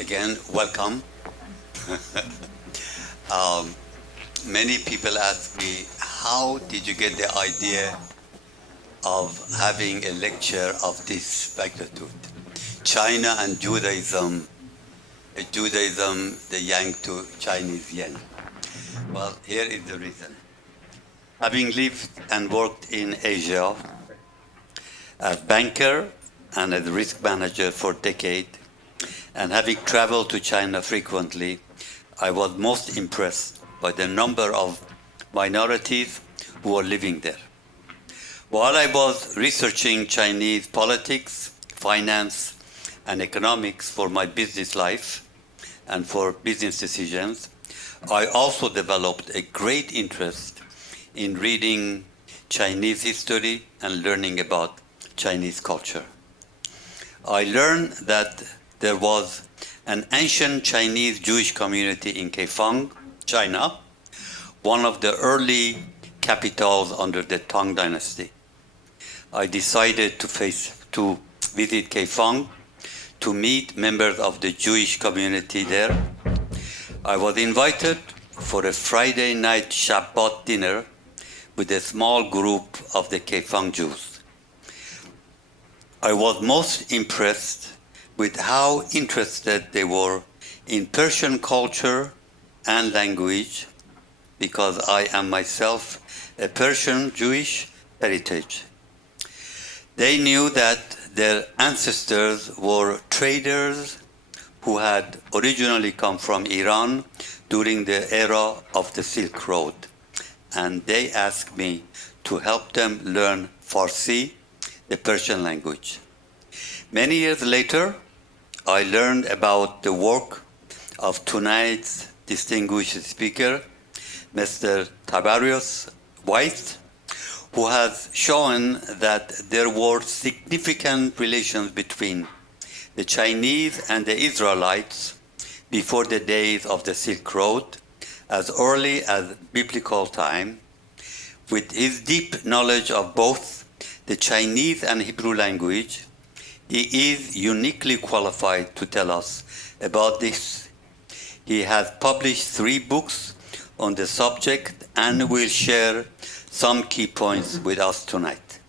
Again, welcome. Many people ask me, how did you get the idea of having a lecture of this magnitude? China and Judaism, the yang to Chinese yen. Well, here is the reason. Having lived and worked in Asia as banker and as risk manager for decades, and having traveled to China frequently, I was most impressed by the number of minorities who are living there. While I was researching Chinese politics, finance, and economics for my business life and for business decisions, I also developed a great interest in reading Chinese history and learning about Chinese culture. I learned that there was an ancient Chinese Jewish community in Kaifeng, China, one of the early capitals under the Tang Dynasty. I decided to visit Kaifeng to meet members of the Jewish community there. I was invited for a Friday night Shabbat dinner with a small group of the Kaifeng Jews. I was most impressed with how interested they were in Persian culture and language, because I am myself a Persian Jewish heritage. They knew that their ancestors were traders who had originally come from Iran during the era of the Silk Road, and they asked me to help them learn Farsi, the Persian language. Many years later, I learned about the work of tonight's distinguished speaker, Mr. Tiberiu Weisz, who has shown that there were significant relations between the Chinese and the Israelites before the days of the Silk Road, as early as biblical time. With his deep knowledge of both the Chinese and Hebrew language, he is uniquely qualified to tell us about this. He has published 3 books on the subject and will share some key points with us tonight.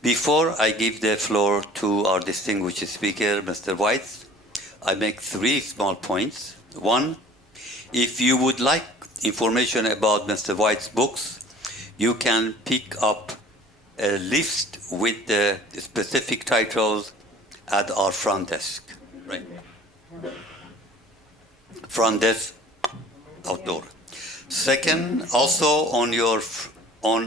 Before I give the floor to our distinguished speaker, Mr. Weisz, I make 3 small points. 1, if you would like information about Mr. Weisz's books, you can pick up a list with the specific titles at our front desk. Right. Front desk, outdoor. Second, also on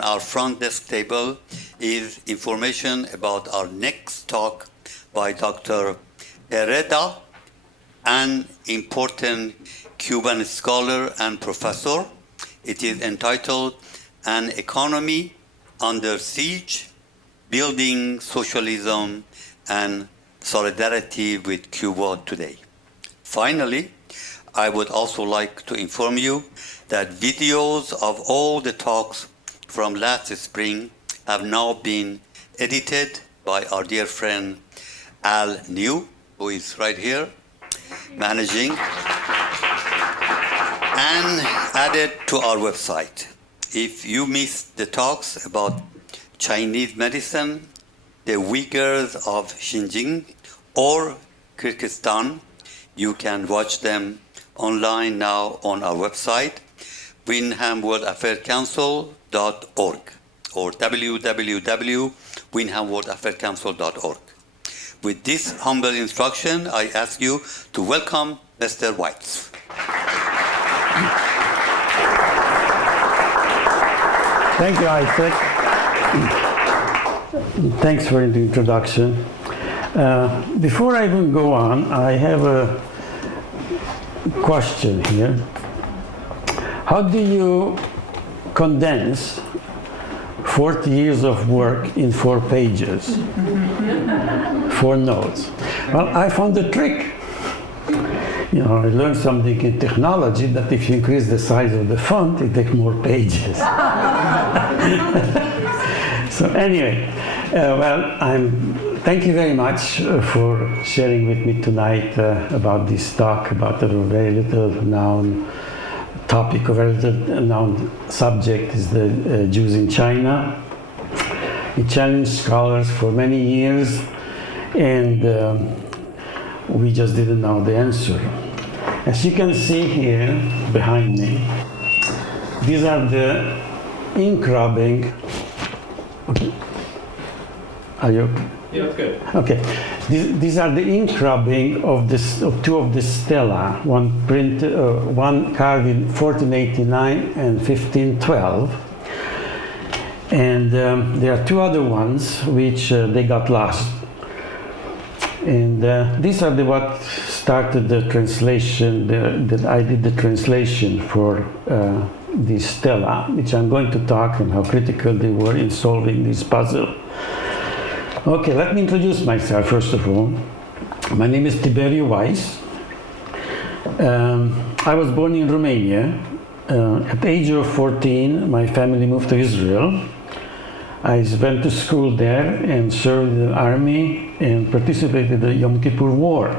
our front desk table is information about our next talk by Dr. Herrera, an important Cuban scholar and professor. It is entitled An Economy Under Siege, Building Socialism and Solidarity with Cuba Today. Finally, I would also like to inform you that videos of all the talks from last spring have now been edited by our dear friend Al New, who is right here, managing, and added to our website. If you missed the talks about Chinese medicine, the Uyghurs of Xinjiang, or Kyrgyzstan, you can watch them online now on our website, Windham World Affairs Council.org, or www.windhamworldaffairscouncil.org. With this humble instruction, I ask you to welcome Mr. Weisz. Thank you, Isaac. Thanks for the introduction. Before I even go on, I have a question here. How do you condense 40 years of work in 4 pages? 4 notes. Well, I found a trick. You know, I learned something in technology that if you increase the size of the font, it takes more pages. So anyway, well, I'm thank you very much for sharing with me tonight about this talk about a very little known topic, a very little known subject is the Jews in China. It challenged scholars for many years, and we just didn't know the answer. As you can see here behind me, these are the ink rubbing. Okay. Are you? Yeah, that's good. Okay. These are the ink rubbing of two of the stela, one carved in 1489 and 1512. And there are two other ones which they got lost. And these are what started the translation, that I did the translation for these stela, which I'm going to talk and how critical they were in solving this puzzle. Okay, let me introduce myself first of all. My name is Tiberiu Weisz. I was born in Romania. At the age of 14, my family moved to Israel. I went to school there and served in the army and participated in the Yom Kippur War.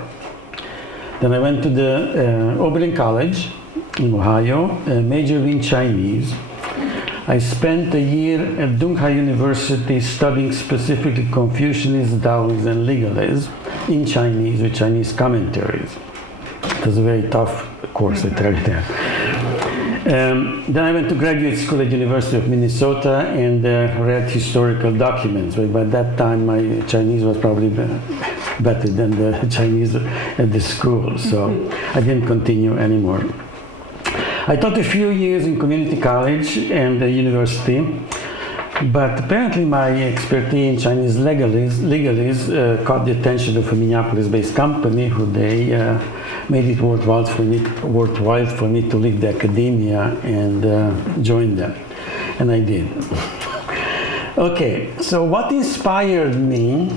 Then I went to the Oberlin College in Ohio, majored in Chinese. I spent a year at Dunghai University studying specifically Confucianism, Taoism, and legalism in Chinese with Chinese commentaries. It was a very tough course, I tell you that. Then I went to graduate school at University of Minnesota and read historical documents. But by that time, my Chinese was probably better than the Chinese at the school, so I didn't continue anymore. I taught a few years in community college and the university, but apparently my expertise in Chinese legalese caught the attention of a Minneapolis-based company who they made it worthwhile for me to leave the academia and join them, and I did. Okay, so what inspired me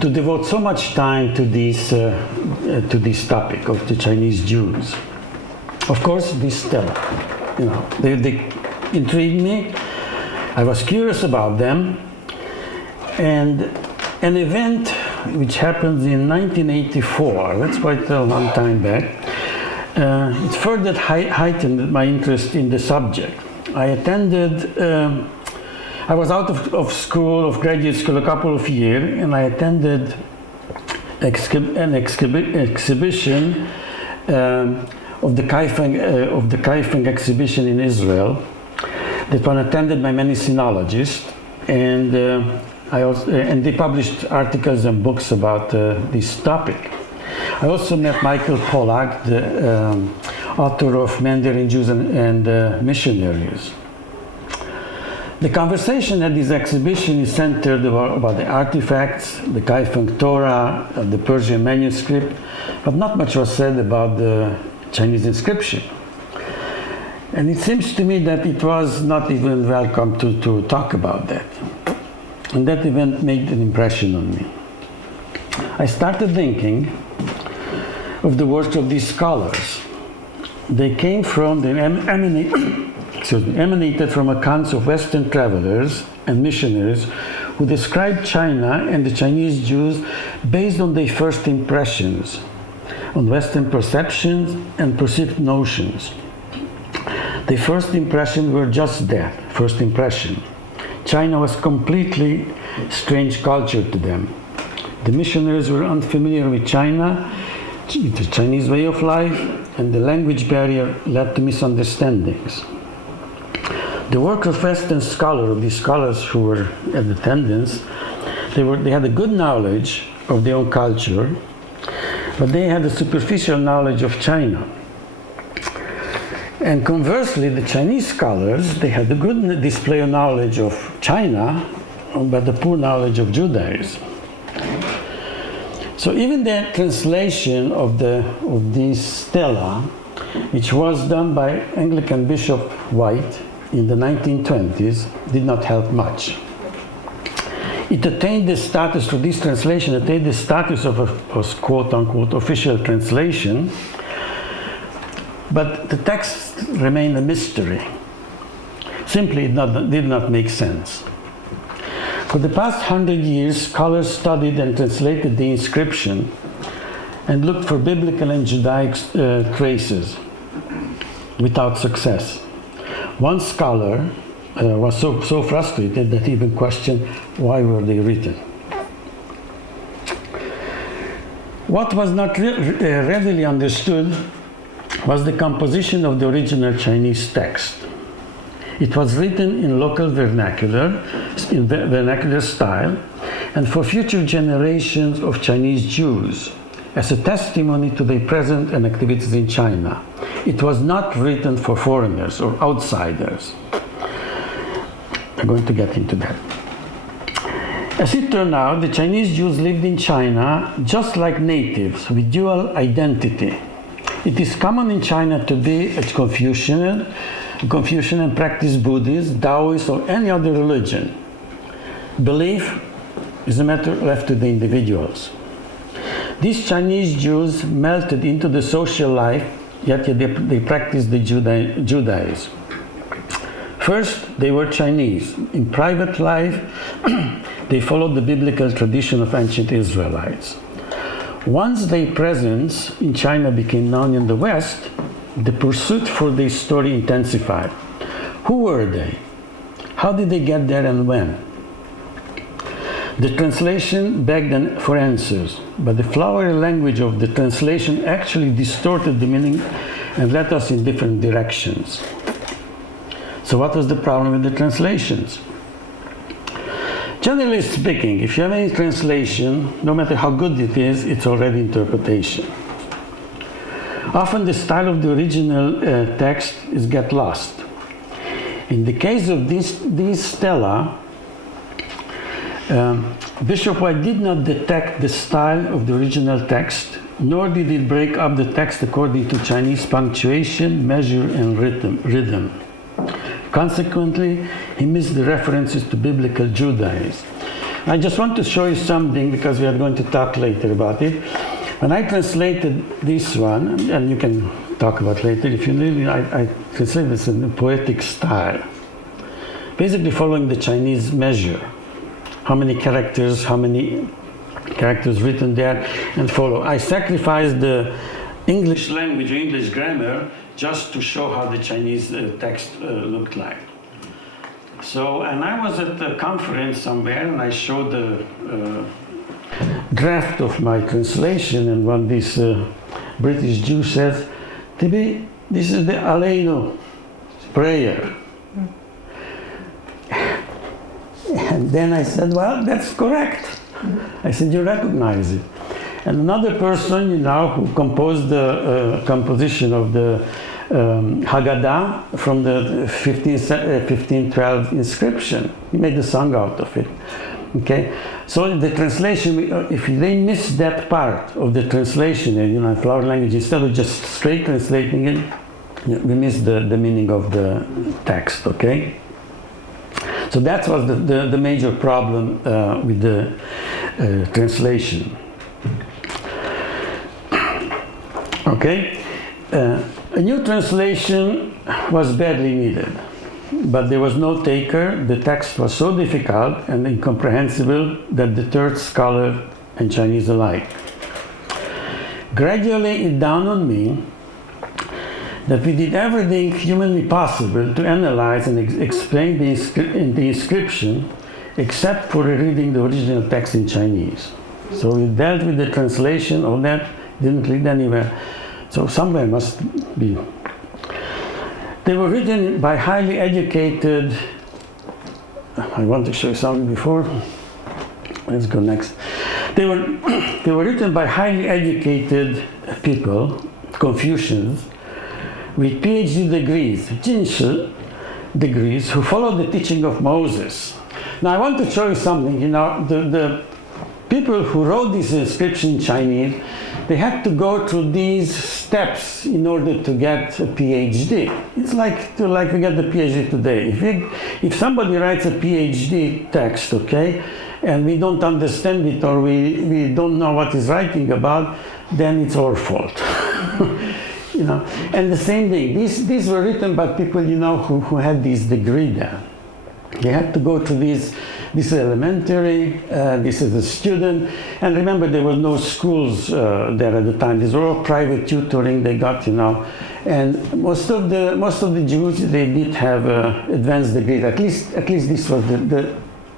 to devote so much time to this topic of the Chinese Jews? Of course, this stela. They intrigued me. I was curious about them, and an event which happened in 1984, that's quite a long time back, it further heightened my interest in the subject. I was out of school, of graduate school, a couple of years, and I attended an exhibition of the Kaifeng exhibition in Israel that one attended by many sinologists, and and they published articles and books about this topic. I also met Michael Pollack, the author of Mandarin Jews and Missionaries. The conversation at this exhibition is centered about the artifacts, the Kaifeng Torah, the Persian manuscript, but not much was said about the Chinese inscription. And it seems to me that it was not even welcome to talk about that. And that event made an impression on me. I started thinking of the works of these scholars. They came from, emanated from accounts of Western travelers and missionaries who described China and the Chinese Jews based on their first impressions, on Western perceptions and perceived notions. Their first impressions were just that, first impression. China was completely strange culture to them. The missionaries were unfamiliar with China, the Chinese way of life, and the language barrier led to misunderstandings. The work of Western scholars, these scholars who were at attendance, they had a good knowledge of their own culture, but they had a superficial knowledge of China. And conversely, the Chinese scholars, they had a good display of knowledge of China, but a poor knowledge of Judaism. So even the translation of this stela, which was done by Anglican Bishop White in the 1920s, did not help much. It attained the status, through this translation, attained the status of a quote-unquote official translation, but the text remained a mystery. Simply, it did not make sense. For the past 100 years, scholars studied and translated the inscription and looked for biblical and Judaic traces without success. One scholar was so frustrated that he even questioned why were they written. What was not readily understood was the composition of the original Chinese text. It was written in local vernacular style, and for future generations of Chinese Jews, as a testimony to their presence and activities in China. It was not written for foreigners or outsiders. I'm going to get into that. As it turned out, the Chinese Jews lived in China just like natives with dual identity. It is common in China to be a Confucian and practice Buddhist, Taoist, or any other religion. Belief is a matter left to the individuals. These Chinese Jews melted into the social life, yet they practiced the Judaism. First, they were Chinese. In private life, they followed the biblical tradition of ancient Israelites. Once their presence in China became known in the West, the pursuit for their story intensified. Who were they? How did they get there and when? The translation begged for answers, but the flowery language of the translation actually distorted the meaning and led us in different directions. So what was the problem with the translations? Generally speaking, if you have any translation, no matter how good it is, it's already interpretation. Often the style of the original text gets lost. In the case of these stela, Bishop White did not detect the style of the original text, nor did it break up the text according to Chinese punctuation, measure, and rhythm. Consequently, he missed the references to biblical Judaism. I just want to show you something because we are going to talk later about it. When I translated this one, and you can talk about later if you need, I translated this in a poetic style, basically following the Chinese measure. How many characters written there, and follow. I sacrificed the English language or English grammar just to show how the Chinese text looked like. So, and I was at a conference somewhere and I showed the draft of my translation, and one this British Jew says, "Tibi, this is the Aleinu prayer." And then I said, "Well, that's correct." I said, "You recognize it." And another person, who composed the composition of the Haggadah from the 1512 inscription, he made a song out of it. Okay, so the translation, if they miss that part of the translation, in flower language, instead of just straight translating it, we miss the meaning of the text. Okay, so that was the major problem with the translation. Okay, a new translation was badly needed, but there was no taker. The text was so difficult and incomprehensible that deterred scholar and Chinese alike. Gradually, it dawned on me that we did everything humanly possible to analyze and explain the inscription, except for reading the original text in Chinese. So we dealt with the translation, all that didn't lead anywhere. So somewhere must be. They were written by highly educated, I want to show you something before. Let's go next. They were written by highly educated people, Confucians, with PhD degrees, 进士 degrees, who followed the teaching of Moses. Now I want to show you something. The people who wrote this inscription in Chinese, they had to go through these steps in order to get a PhD. It's like we get the PhD today. If somebody writes a PhD text, okay, and we don't understand it, or we don't know what he's writing about, then it's our fault. And the same thing, these were written by people, who had this degree there. They had to go to these this is elementary, this is a student. And remember, there were no schools there at the time. These were all private tutoring they got, you know. And most of the Jews, they did have advanced degrees. At least this was the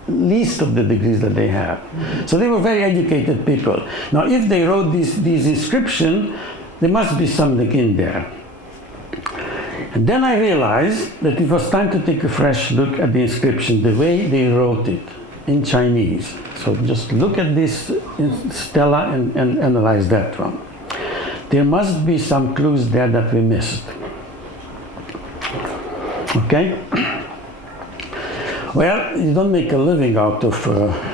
least of the degrees that they have. So they were very educated people. Now, if they wrote these inscriptions, there must be something in there. And then I realized that it was time to take a fresh look at the inscription, the way they wrote it in Chinese. So just look at this stela and analyze that one. There must be some clues there that we missed. Okay? Well, you don't make a living out of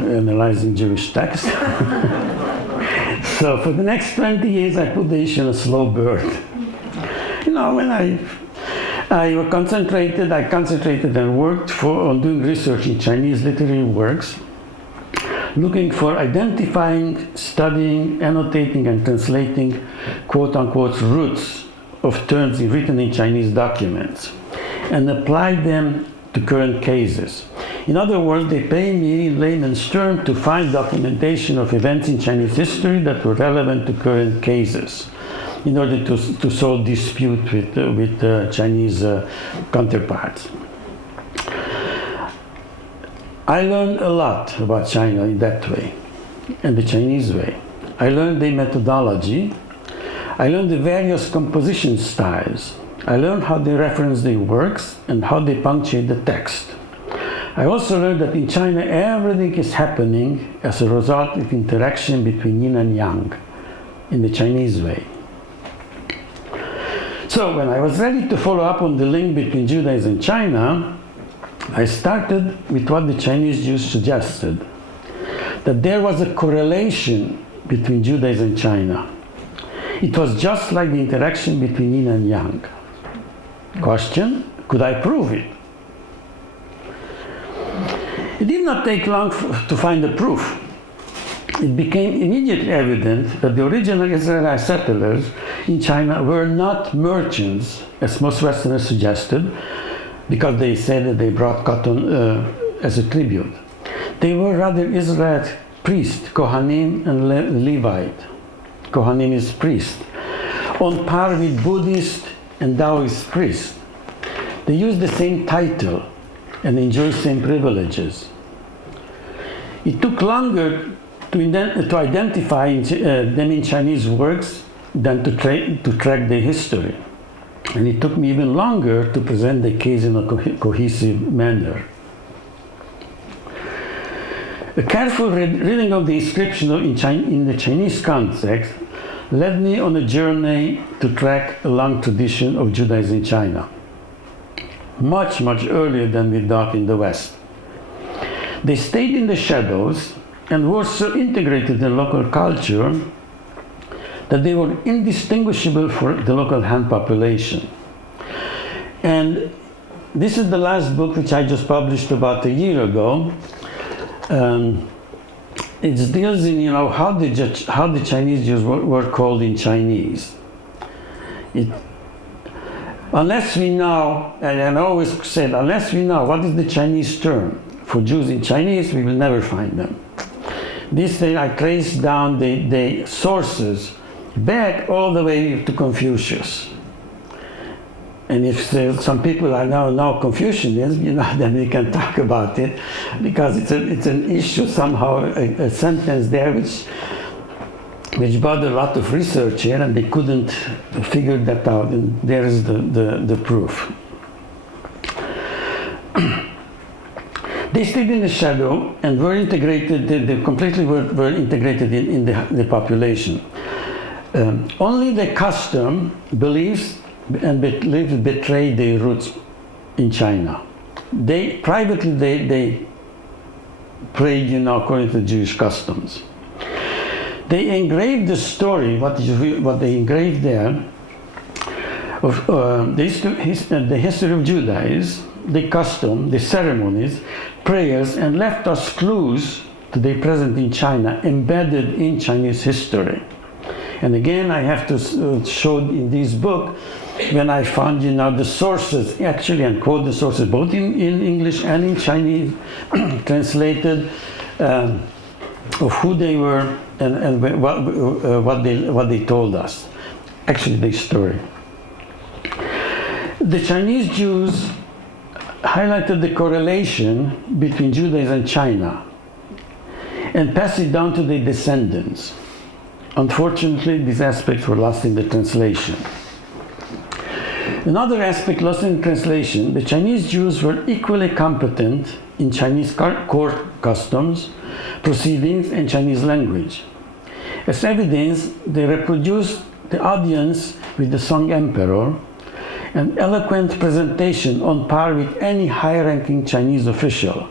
analyzing Jewish texts. So for the next 20 years, I put the issue on a slow burn. You know, when I concentrated and worked on doing research in Chinese literary works, looking for identifying, studying, annotating, and translating quote-unquote roots of terms written in Chinese documents, and apply them to current cases. In other words, they pay me in layman's terms to find documentation of events in Chinese history that were relevant to current cases in order to solve dispute with Chinese counterparts. I learned a lot about China in that way, and the Chinese way. I learned their methodology. I learned the various composition styles. I learned how they reference their works and how they punctuate the text. I also learned that in China everything is happening as a result of interaction between yin and yang in the Chinese way. So when I was ready to follow up on the link between Judaism and China, I started with what the Chinese Jews suggested, that there was a correlation between Judaism and China. It was just like the interaction between yin and yang. Question, could I prove it? It did not take long to find the proof. It became immediately evident that the original Israelite settlers in China were not merchants, as most Westerners suggested, because they said that they brought cotton as a tribute. They were rather Israelite priests, Kohanim and Levite. Kohanim is priest, on par with Buddhist and Taoist priests. They use the same title and enjoy same privileges. It took longer to identify them in Chinese works than to track their history. And it took me even longer to present the case in a cohesive manner. A careful reading of the inscription in the Chinese context led me on a journey to track a long tradition of Judaism in China, much earlier than we thought in the West. They stayed in the shadows and were so integrated in local culture that they were indistinguishable for the local Han population. And this is the last book which I just published about a year ago. It deals in how the Chinese Jews were called in Chinese. Unless we know, and I always said, unless we know what is the Chinese term for Jews in Chinese, we will never find them. This thing I traced down the sources back all the way to Confucius. And if some people are now Confucianists, then we can talk about it, because it's an issue somehow, a sentence there which brought a lot of research here, and they couldn't figure that out. And there is the proof. They stayed in the shadow and were integrated. They completely were integrated in the population. Only the custom, beliefs, and beliefs betrayed their roots in China. They privately prayed, according to Jewish customs. They engraved the story, what they engraved there, of the history of Judaism, the custom, the ceremonies, prayers, and left us clues to their presence in China, embedded in Chinese history. And again, I have to show in this book when I found, the sources, actually, and quote the sources, both in English and in Chinese, translated, of who they were and what they told us. Actually, their story. The Chinese Jews highlighted the correlation between Judaism and China and passed it down to their descendants. Unfortunately, these aspects were lost in the translation. Another aspect lost in translation, the Chinese Jews were equally competent in Chinese court customs, proceedings, and Chinese language. As evidence, they reproduced the audience with the Song Emperor, an eloquent presentation on par with any high-ranking Chinese official.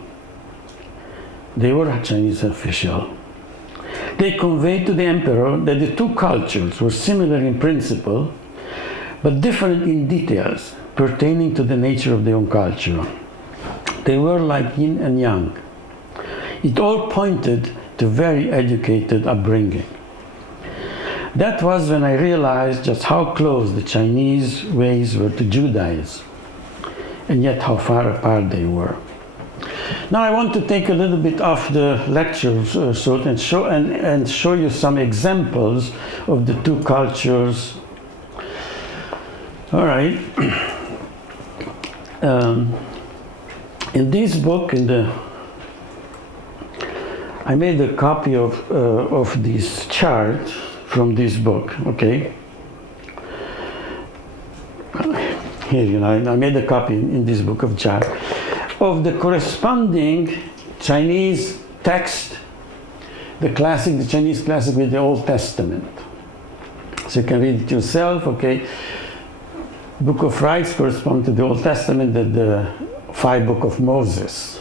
They were a Chinese official. They conveyed to the emperor that the two cultures were similar in principle, but different in details pertaining to the nature of their own culture. They were like yin and yang. It all pointed to very educated upbringing. That was when I realized just how close the Chinese ways were to Judaism, and yet how far apart they were. Now I want to take a little bit off the lecture and show you some examples of the two cultures. All right. In this book, I made a copy of this chart from this book. Okay. Here, I made a copy in this book of chart of the corresponding Chinese text, the Chinese classic with the Old Testament. So you can read it yourself, okay? Book of Rites correspond to the Old Testament, the 5 Book of Moses,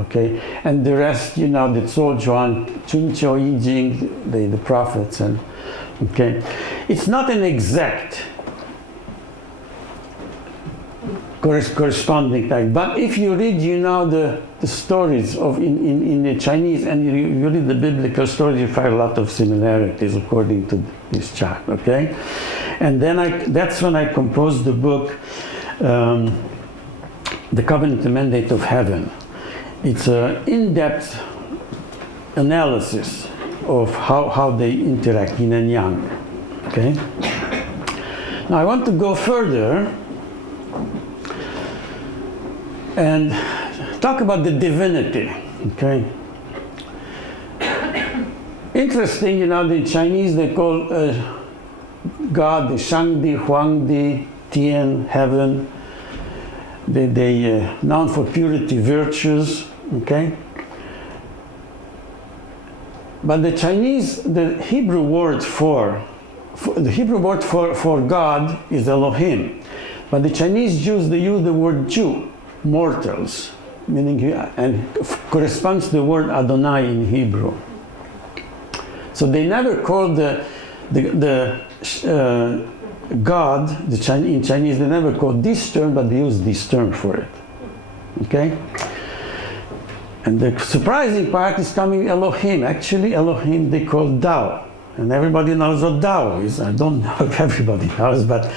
okay? And the rest, the Zhuo Zhuan, Chun Qiu Yi Jing, the prophets, and okay? It's not an exact corresponding text, but if you read, the stories of in the Chinese, and you read the biblical stories, you find a lot of similarities according to this chart, okay? And then that's when I composed the book, The Covenant and Mandate of Heaven. It's an in-depth analysis of how they interact, yin and yang, okay? Now I want to go further and talk about the divinity, okay? Interesting, the Chinese, they call God the Shangdi, Huangdi, Tian, heaven. They known for purity, virtues, okay? But the Chinese, the Hebrew word for God is Elohim. But the Chinese Jews, they use the word Jew, mortals, meaning, and corresponds to the word Adonai in Hebrew. So they never call the God, in Chinese, they never call this term, but they use this term for it. Okay? And the surprising part is coming Elohim. Actually, Elohim they call Tao. And everybody knows what Tao is. I don't know if everybody knows, but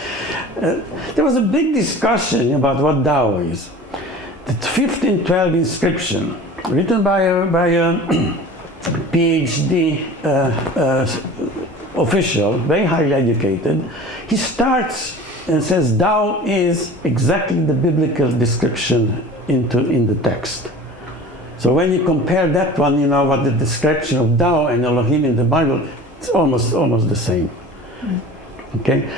there was a big discussion about what Tao is. The 1512 inscription, written by a PhD official, very highly educated, he starts and says Tao is exactly the biblical description in the text. So when you compare that one, what the description of Tao and Elohim in the Bible, it's almost the same. Okay?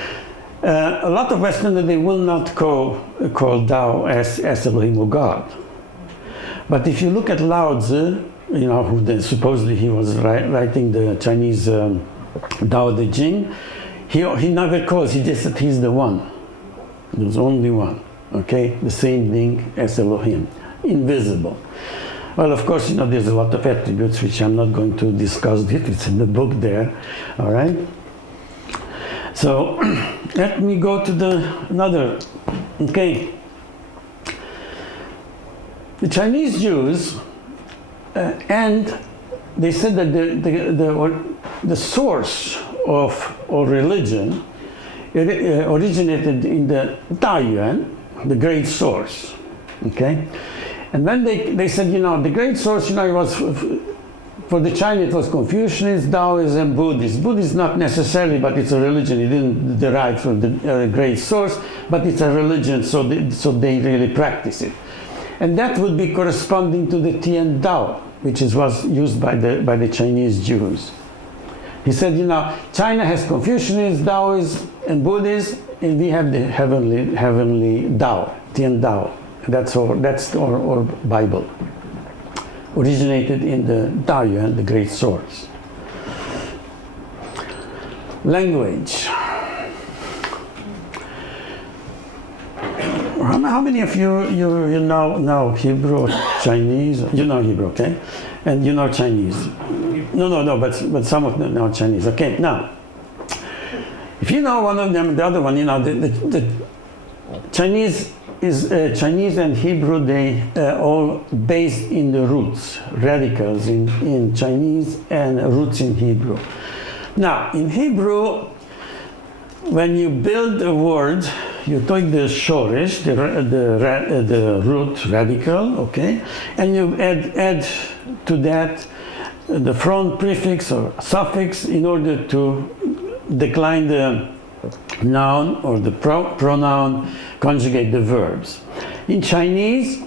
A lot of Westerners, they will not call Tao as Elohim or God. But if you look at Lao Tzu, supposedly he was writing the Chinese Tao Te Ching, he never calls, he just said he's the one. There's only one, okay? The same thing as Elohim, invisible. Well, of course, there's a lot of attributes which I'm not going to discuss. It's in the book there, all right? So let me go to another, okay? The Chinese Jews, and they said that the source of religion It originated in the Taiyuan, the great source. Okay? And when they said, the great source, it was, for the Chinese, it was Confucianism, Taoism, Buddhism. Buddhism not necessarily, but it's a religion. It didn't derive from the great source, but it's a religion, so they really practice it. And that would be corresponding to the Tian Dao, which was used by the Chinese Jews. He said, China has Confucianism, Taoism, and Buddhism, and we have the heavenly Dao, Tian Dao. That's our Bible. Originated in the Taiyuan, the great source. Language. How many of you know Hebrew or Chinese? You know Hebrew, okay? And you know Chinese. No, but some of them know Chinese. Okay, now, if you know one of them, the other one, the Chinese is Chinese and Hebrew. They all based in the roots, radicals in Chinese and roots in Hebrew. Now, in Hebrew, when you build a word, you take the shorish, the root radical, okay, and you add to that the front prefix or suffix in order to decline the noun or the pronoun, conjugate the verbs. In Chinese,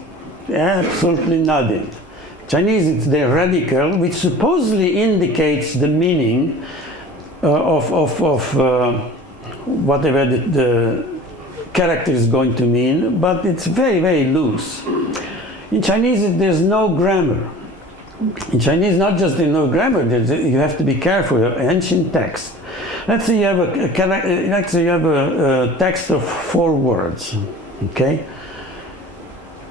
absolutely nothing. Chinese, it's the radical, which supposedly indicates the meaning of whatever the character is going to mean, but it's very, very loose. In Chinese, there's no grammar. In Chinese, not just there's no grammar, you have to be careful. Ancient text. Let's say you have a text of 4 words, okay?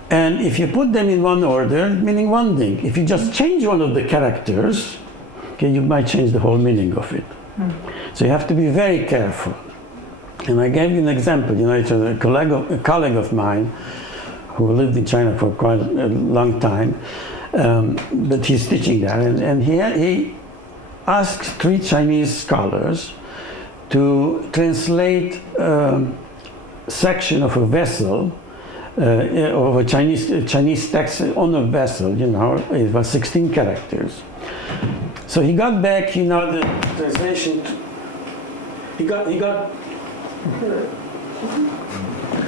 And if you put them in one order, meaning one thing. If you just change one of the characters, okay, you might change the whole meaning of it. So you have to be very careful. And I gave you an example. It's a colleague of mine who lived in China for quite a long time, but he's teaching there. And he asked 3 Chinese scholars to translate a section of a vessel, of a Chinese text on a vessel. It was 16 characters. So he got back, the translation. He got.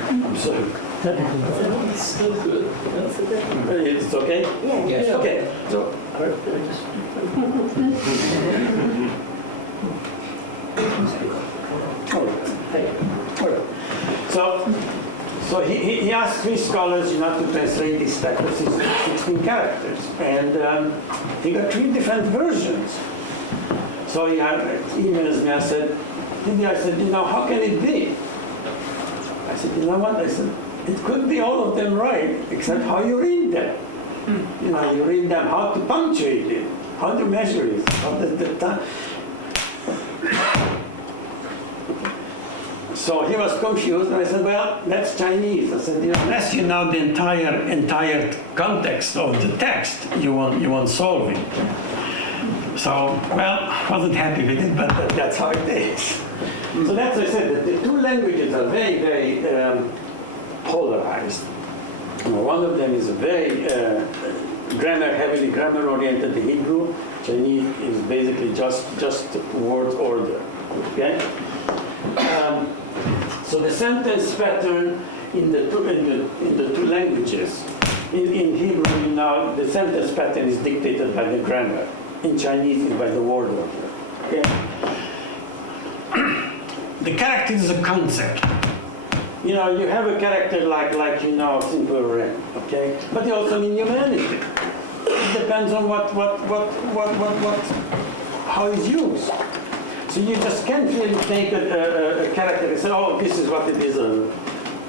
I'm sorry. It's still good. It's okay? Yeah. Yes. Okay. So. So he asked 3 scholars, to translate this text of 16 characters, and he got 3 different versions. So he emails me. I said, how can it be? I said, what? I said, it could be all of them right, except how you read them. You read them, how to punctuate it, how to measure it, how the time. So he was confused, and I said, well, that's Chinese. I said, unless you know the entire context of the text, you won't solve it. So, I wasn't happy with it, but that's how it is. So that's what I said, that the 2 languages are very, very polarized. One of them is a very heavily grammar-oriented, the Hebrew. Chinese is basically just word order. Okay. So the sentence pattern in the 2 languages, in Hebrew, the sentence pattern is dictated by the grammar. In Chinese, it's by the word order. Okay. The character is a concept. You have a character like simple red, okay? But you also mean humanity. It depends on how it's used. So you just can't really take a character and say, oh, this is what it is.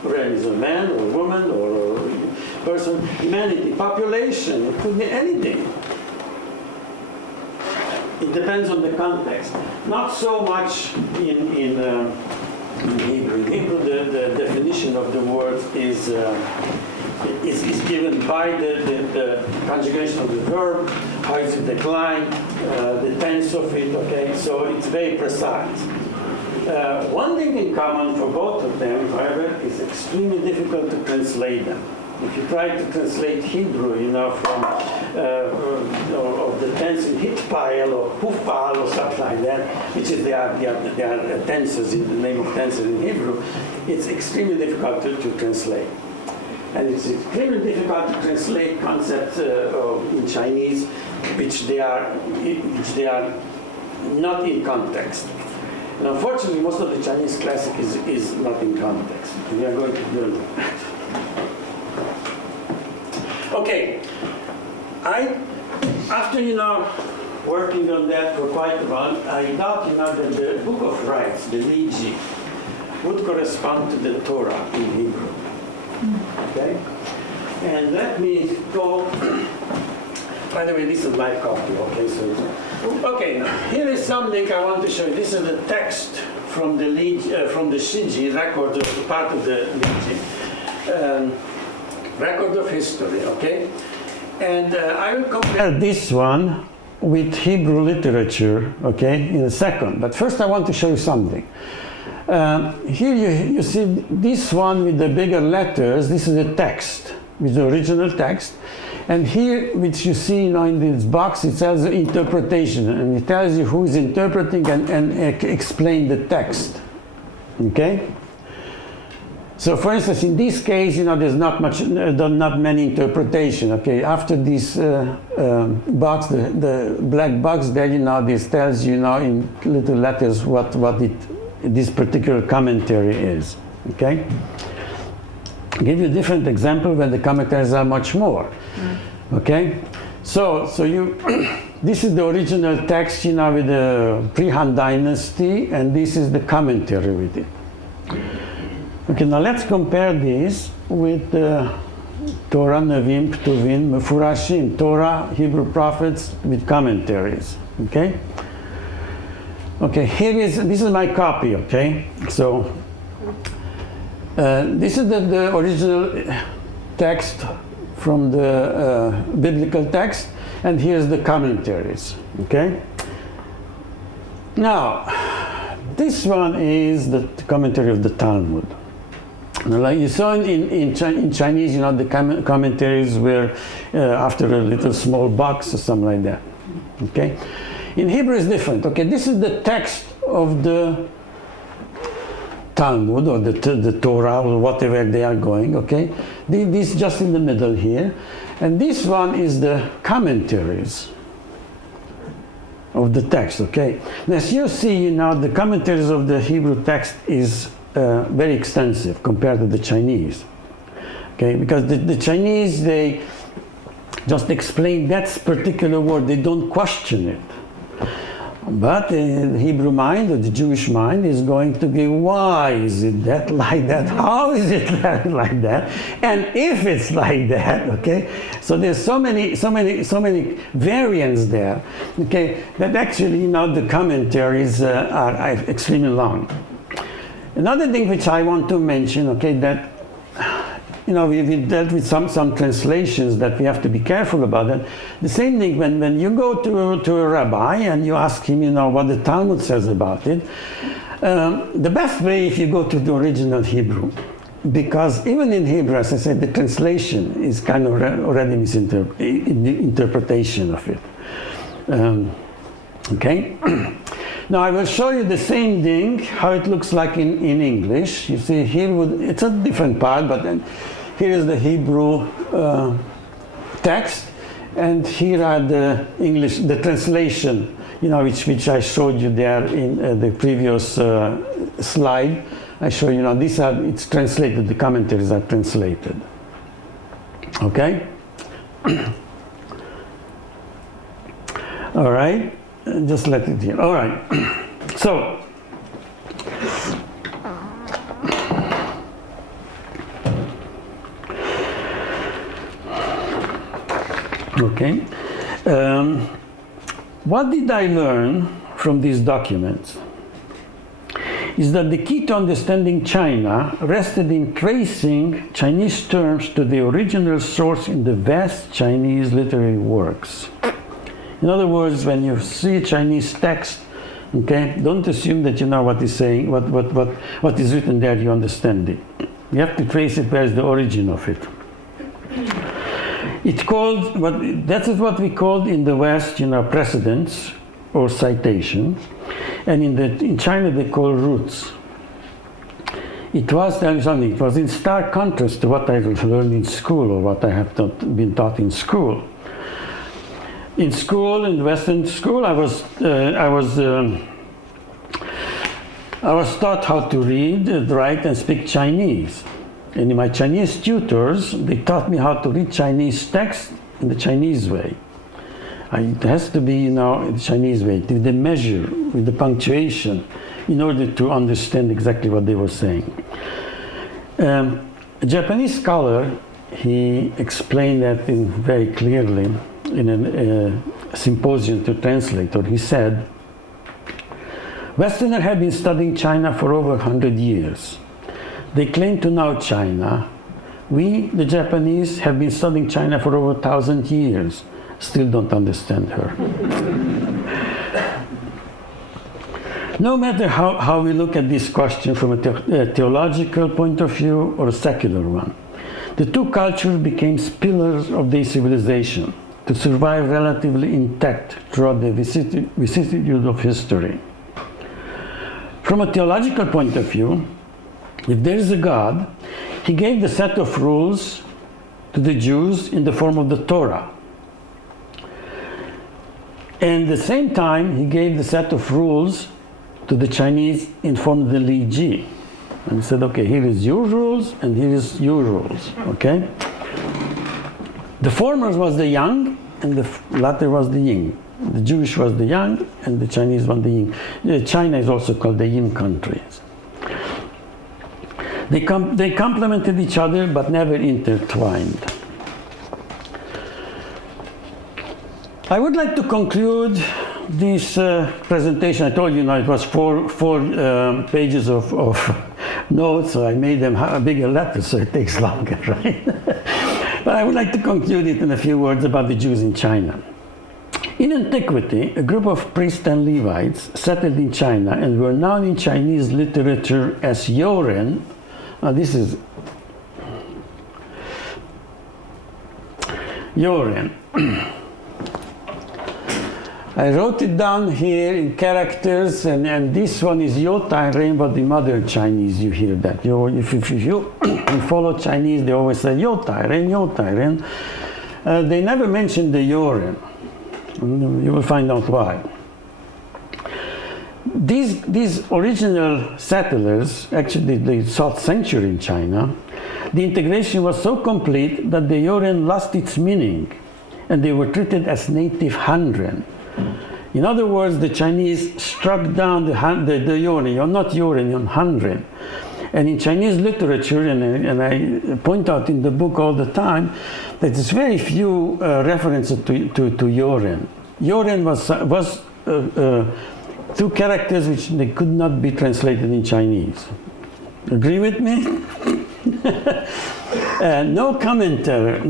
Red is a man or a woman or a person. Humanity, population, it could be anything. It depends on the context. Not so much in Hebrew. In Hebrew, the definition of the word is given by the conjugation of the verb, how is it declined, the tense of it, okay? So it's very precise. One thing in common for both of them, however, is extremely difficult to translate them. If you try to translate Hebrew, from of the tense in hitpile or hufpal or something like that, which is they are tenses in the name of tenses in Hebrew, it's extremely difficult to translate. And it's extremely difficult to translate concepts in Chinese, which they are not in context. And unfortunately, most of the Chinese classic is not in context. We are going to deal with that. Okay, after working on that for quite a while, I thought that the Book of Rights, the Liji, would correspond to the Torah in Hebrew. Okay, and let me go. By the way, this is my copy. Okay, okay. Now here is something I want to show you. This is the text from the Shiji record, part of the Liji. Record of history, okay? And I will compare this one with Hebrew literature, okay, in a second. But first I want to show you something. Here you see this one with the bigger letters. This is the text, with the original text. And here, which you see in this box, it says interpretation. And it tells you who is interpreting and explain the text, okay? So, for instance, in this case, there's not many interpretation. Okay, after this box, the black box there, this tells you, in little letters what this particular commentary is. Okay, I'll give you a different example when the commentaries are much more. Okay, so this is the original text, with the pre-Han dynasty, and this is the commentary with it. Okay, now let's compare this with Torah, Nevi'im, Ketuvim, Mefurashim, Torah, Hebrew prophets with commentaries. Okay? Okay, this is my copy, okay? So, this is the original text from the biblical text, and here's the commentaries, okay? Now, this one is the commentary of the Talmud. Like you saw in Chinese, the commentaries were after a little small box or something like that. Okay, in Hebrew it's different. Okay, this is the text of the Talmud or the Torah or whatever they are going. Okay, this just in the middle here, and this one is the commentaries of the text. Okay, as you see, the commentaries of the Hebrew text is very extensive compared to the Chinese, okay? Because the Chinese, they just explain that particular word, they don't question it. But the Hebrew mind or the Jewish mind is going to be, why is it that like that? How is it like that? And if it's like that, okay? So there's so many variants there, okay? That actually, the commentaries are extremely long. Another thing which I want to mention, okay, that we dealt with some translations that we have to be careful about. That the same thing when you go to a rabbi and you ask him, what the Talmud says about it. The best way if you go to the original Hebrew, because even in Hebrew, as I said, the translation is kind of already misinterpretation of it. Okay. Now I will show you the same thing, how it looks like in English. You see here, it's a different part, but then here is the Hebrew text, and here are the English, the translation, which I showed you there in the previous slide. I show you, it's translated, the commentaries are translated. Okay? All right. Just let it here. All right. So, okay. What did I learn from these documents? Is that the key to understanding China rested in tracing Chinese terms to the original source in the vast Chinese literary works. In other words, when you see a Chinese text, Okay? Don't assume that you know what is saying, what is written there, you understand it. You have to trace it, where is the origin of it. That is what we called in the West, precedents or citation, and in China they call roots. It was in stark contrast to what I learned in school or what I have been taught in school. In school, in Western school, I was taught how to read, write, and speak Chinese. And my Chinese tutors, they taught me how to read Chinese text in the Chinese way. It has to be, the Chinese way, with the measure, with the punctuation, in order to understand exactly what they were saying. A Japanese scholar, he explained that very clearly in a symposium to translator. He said, Westerners have been studying China for over 100 years. They claim to know China. We, the Japanese, have been studying China for over 1,000 years. Still don't understand her. No matter how we look at this question from a theological point of view or a secular one, the two cultures became pillars of their civilization to survive relatively intact throughout the vicissitudes of history. From a theological point of view, if there is a God, he gave the set of rules to the Jews in the form of the Torah. And at the same time, he gave the set of rules to the Chinese in form of the Li Ji. And he said, okay, here is your rules and here is your rules, okay? The former was the yang and the latter was the yin. The Jewish was the yang and the Chinese was the yin. China is also called the yin countries. They complemented each other but never intertwined. I would like to conclude this presentation. I told you, it was four pages of notes, so I made them bigger letters, so it takes longer, right? But I would like to conclude it in a few words about the Jews in China. In antiquity, a group of priests and Levites settled in China and were known in Chinese literature as Yoren. This is Yoren. I wrote it down here in characters, and this one is Yotai Ren, but the modern Chinese, you hear that. If you follow Chinese, they always say Yotai Ren, Yotai Ren. They never mention the Yoren. You will find out why. These original settlers, actually the 3rd century in China, the integration was so complete that the Yoren lost its meaning, and they were treated as native Han. In other words, the Chinese struck down the Yoren. You're not Yoren, you're Han. And in Chinese literature, and I point out in the book all the time, that there's very few references to Yoren. Yoren was two characters which they could not be translated in Chinese. Agree with me? No commentator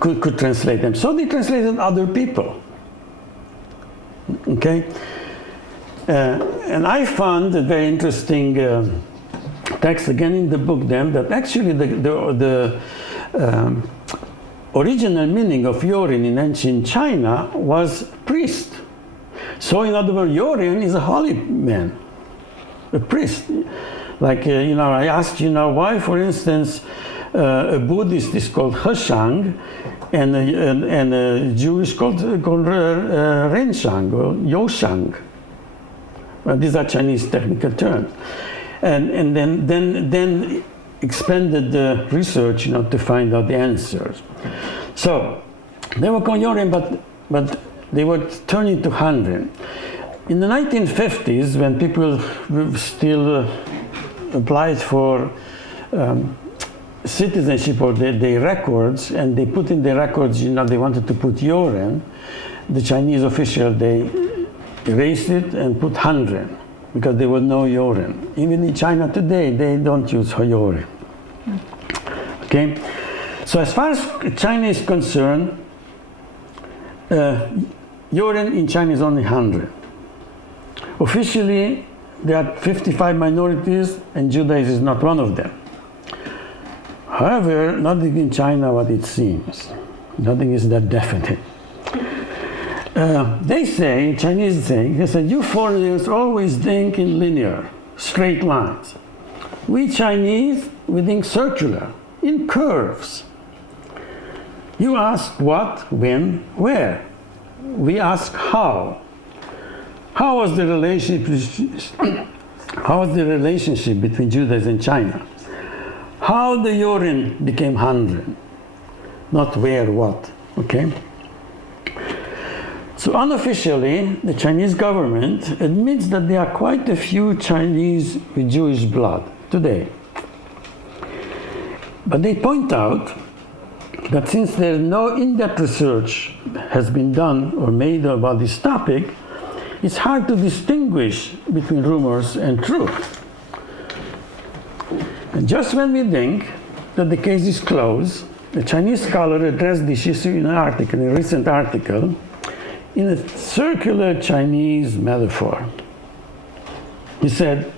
could translate them. So they translated other people. Okay? And I found a very interesting text again in the book then, that actually the original meaning of Yoren in ancient China was priest. So in other words, Yoren is a holy man, a priest. Like, I asked, why, for instance, a Buddhist is called Heshang, and a Jewish called Renshang or Yoshang. These are Chinese technical terms. And then expanded the research, to find out the answers. So they were called Yoren, but they were turned into Han. In the 1950s, when people still applied for citizenship or their records, and they put in their records, they wanted to put Yoren, the Chinese official, they erased it and put Han, because there was no Yoren. Even in China today, they don't use Yoren. Okay? So as far as China is concerned, Yoren in China is only 100. Officially, there are 55 minorities, and Judaism is not one of them. However, nothing in China what it seems. Nothing is that definite. They say, Chinese say, they said, you foreigners always think in linear, straight lines. We Chinese, we think circular, in curves. You ask what, when, where. We ask how. How was the relationship between Judaism and China? How the Yoren became 100, not where, what, okay? So unofficially, the Chinese government admits that there are quite a few Chinese with Jewish blood today. But they point out that since there's no in-depth research has been done or made about this topic, it's hard to distinguish between rumors and truth. And just when we think that the case is closed, a Chinese scholar addressed this issue in an article, in a recent article, in a circular Chinese metaphor. He said,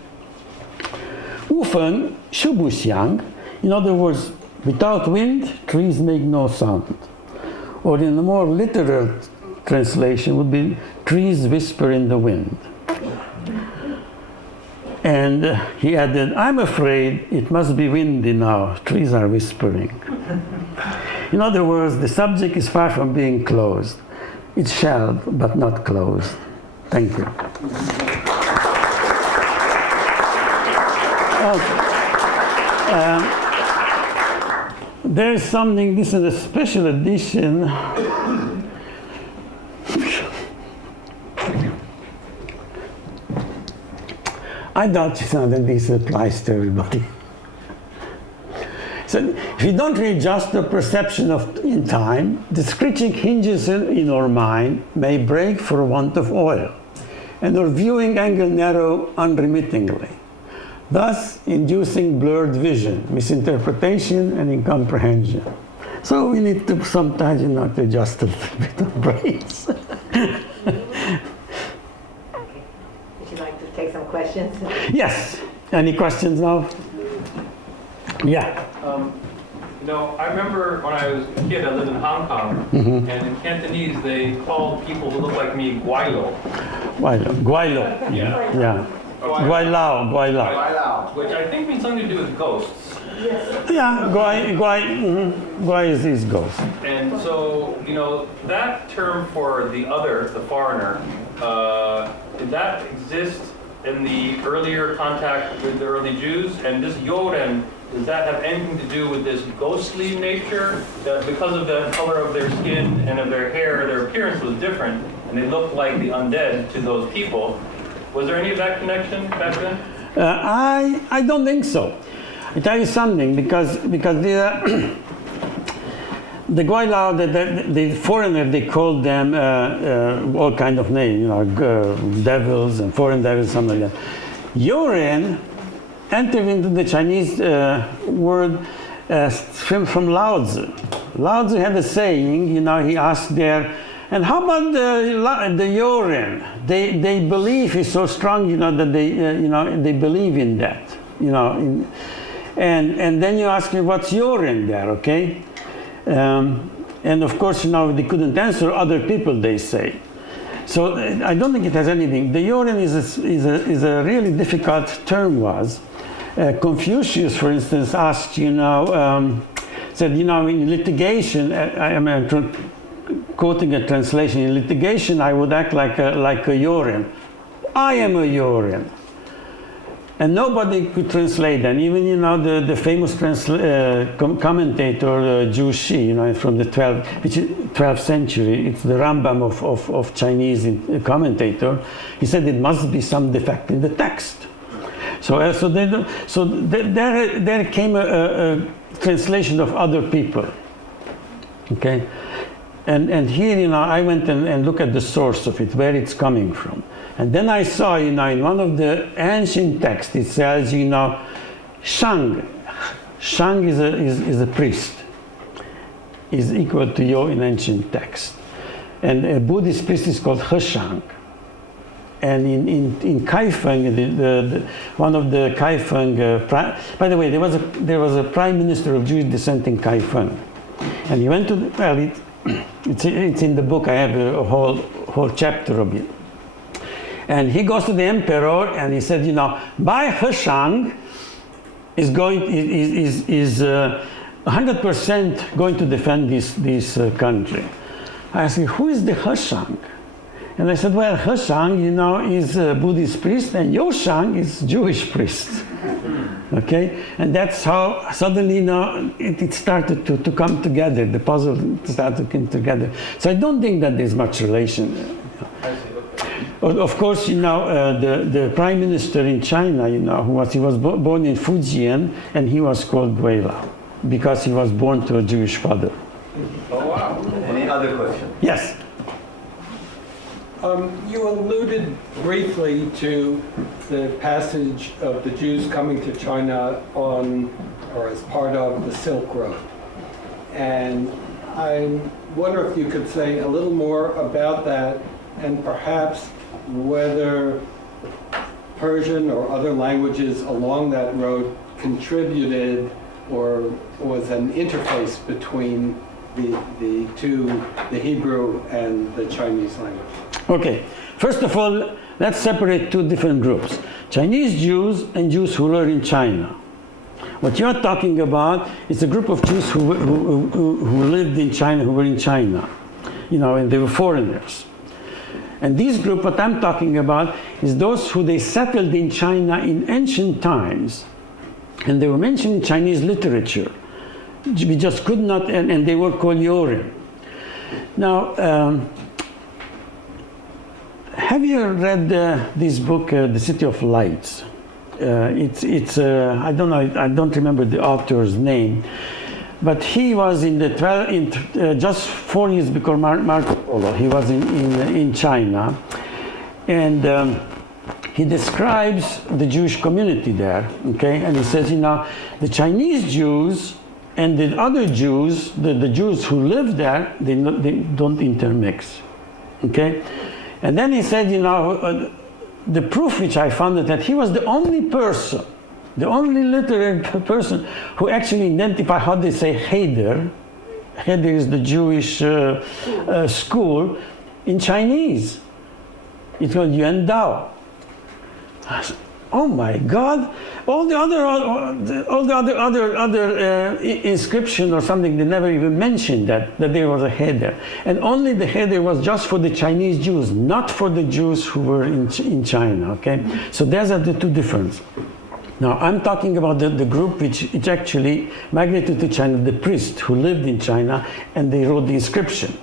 无风树不响, in other words, without wind, trees make no sound. Or in a more literal translation would be, trees whisper in the wind. And he added, I'm afraid it must be windy now. Trees are whispering. In other words, the subject is far from being closed. It's shelved, but not closed. Thank you. There's something, this is a special edition. I doubt that this applies to everybody. So if you don't readjust the perception of in time, the screeching hinges in our mind may break for want of oil, and our viewing angle narrow unremittingly, thus inducing blurred vision, misinterpretation, and incomprehension. So we need to sometimes, to adjust a little bit of brains. Would you like to take some questions? Yes. Any questions now? Yeah. I remember when I was a kid, I lived in Hong Kong, and in Cantonese, they called people who looked like me Guailo. Guailo. Yeah. Yeah. Guailao. Which I think means something to do with ghosts. Yeah, Guai is ghost. And so, that term for the other, the foreigner, did that exist in the earlier contact with the early Jews? And this Yoren, does that have anything to do with this ghostly nature? That because of the color of their skin and of their hair, their appearance was different, and they looked like the undead to those people. Was there any of that connection back then? I don't think so. I tell you something, because the Guailao, the foreigner, they called them all kind of names, devils and foreign devils, something like that. Yoren entered into the Chinese word from Lao Tzu. Lao Tzu had a saying, he asked there, and how about the Yoren? They belief is so strong, that they believe in that, and then you ask me, what's Yoren there, okay? And of course, they couldn't answer. Other people, they say. So I don't think it has anything. The Yoren is a really difficult term. Confucius, for instance, asked, said, in litigation, I'm quoting a translation, in litigation I would act like a Yoren. I am a Yoren. And nobody could translate that. Even, the famous commentator, Zhu Xi, from the 12th century, it's the Rambam of Chinese commentator. He said it must be some defect in the text. So there came a translation of other people. Okay? And here, I went and looked at the source of it, where it's coming from. And then I saw, in one of the ancient texts, it says, Shang. Shang is a priest. Is equal to Yo in ancient text. and a Buddhist priest is called Heshang. And in Kaifeng, one of the Kaifeng, by the way, there was a prime minister of Jewish descent in Kaifeng, and he went to it's in the book. I have a whole chapter of it. And he goes to the emperor and he said, Bai Heshang is 100% going to defend this country. I asked him, who is the Heshang? And I said, well, Heshang, is a Buddhist priest, and Yoshang is Jewish priest. Okay? And that's how suddenly, it started to come together. The puzzle started to come together. So I don't think that there's much relation. I see, okay. Of course, the prime minister in China, he was born in Fujian, and he was called Guila, because he was born to a Jewish father. Oh, wow. Any other questions? Yes? You alluded briefly to the passage of the Jews coming to China on, or as part of, the Silk Road. And I wonder if you could say a little more about that, and perhaps whether Persian or other languages along that road contributed or was an interface between the two, the Hebrew and the Chinese language. Okay, first of all, let's separate two different groups. Chinese Jews and Jews who were in China. What you're talking about is a group of Jews who lived in China, who were in China, and they were foreigners. And this group, what I'm talking about, is those who they settled in China in ancient times. And they were mentioned in Chinese literature. We just could not, and they were called Yorim. Now, have you read this book, The City of Lights? It's I don't know, I don't remember the author's name, but he was in the just 4 years before Marco Polo. He was in China, and he describes the Jewish community there. Okay, and he says, the Chinese Jews and the other Jews, the Jews who live there, they don't intermix. Okay. And then he said, the proof which I found is that he was the only person, the only literary person who actually identified how they say Cheder. Cheder is the Jewish school in Chinese. It's called Yuan Dao. I said, oh my God! All the other inscription or something, they never even mentioned that there was a Cheder, and only the Cheder was just for the Chinese Jews, not for the Jews who were in China. Okay, so those are the two differences. Now I'm talking about the group which actually migrated to China, the priests who lived in China, and they wrote the inscription.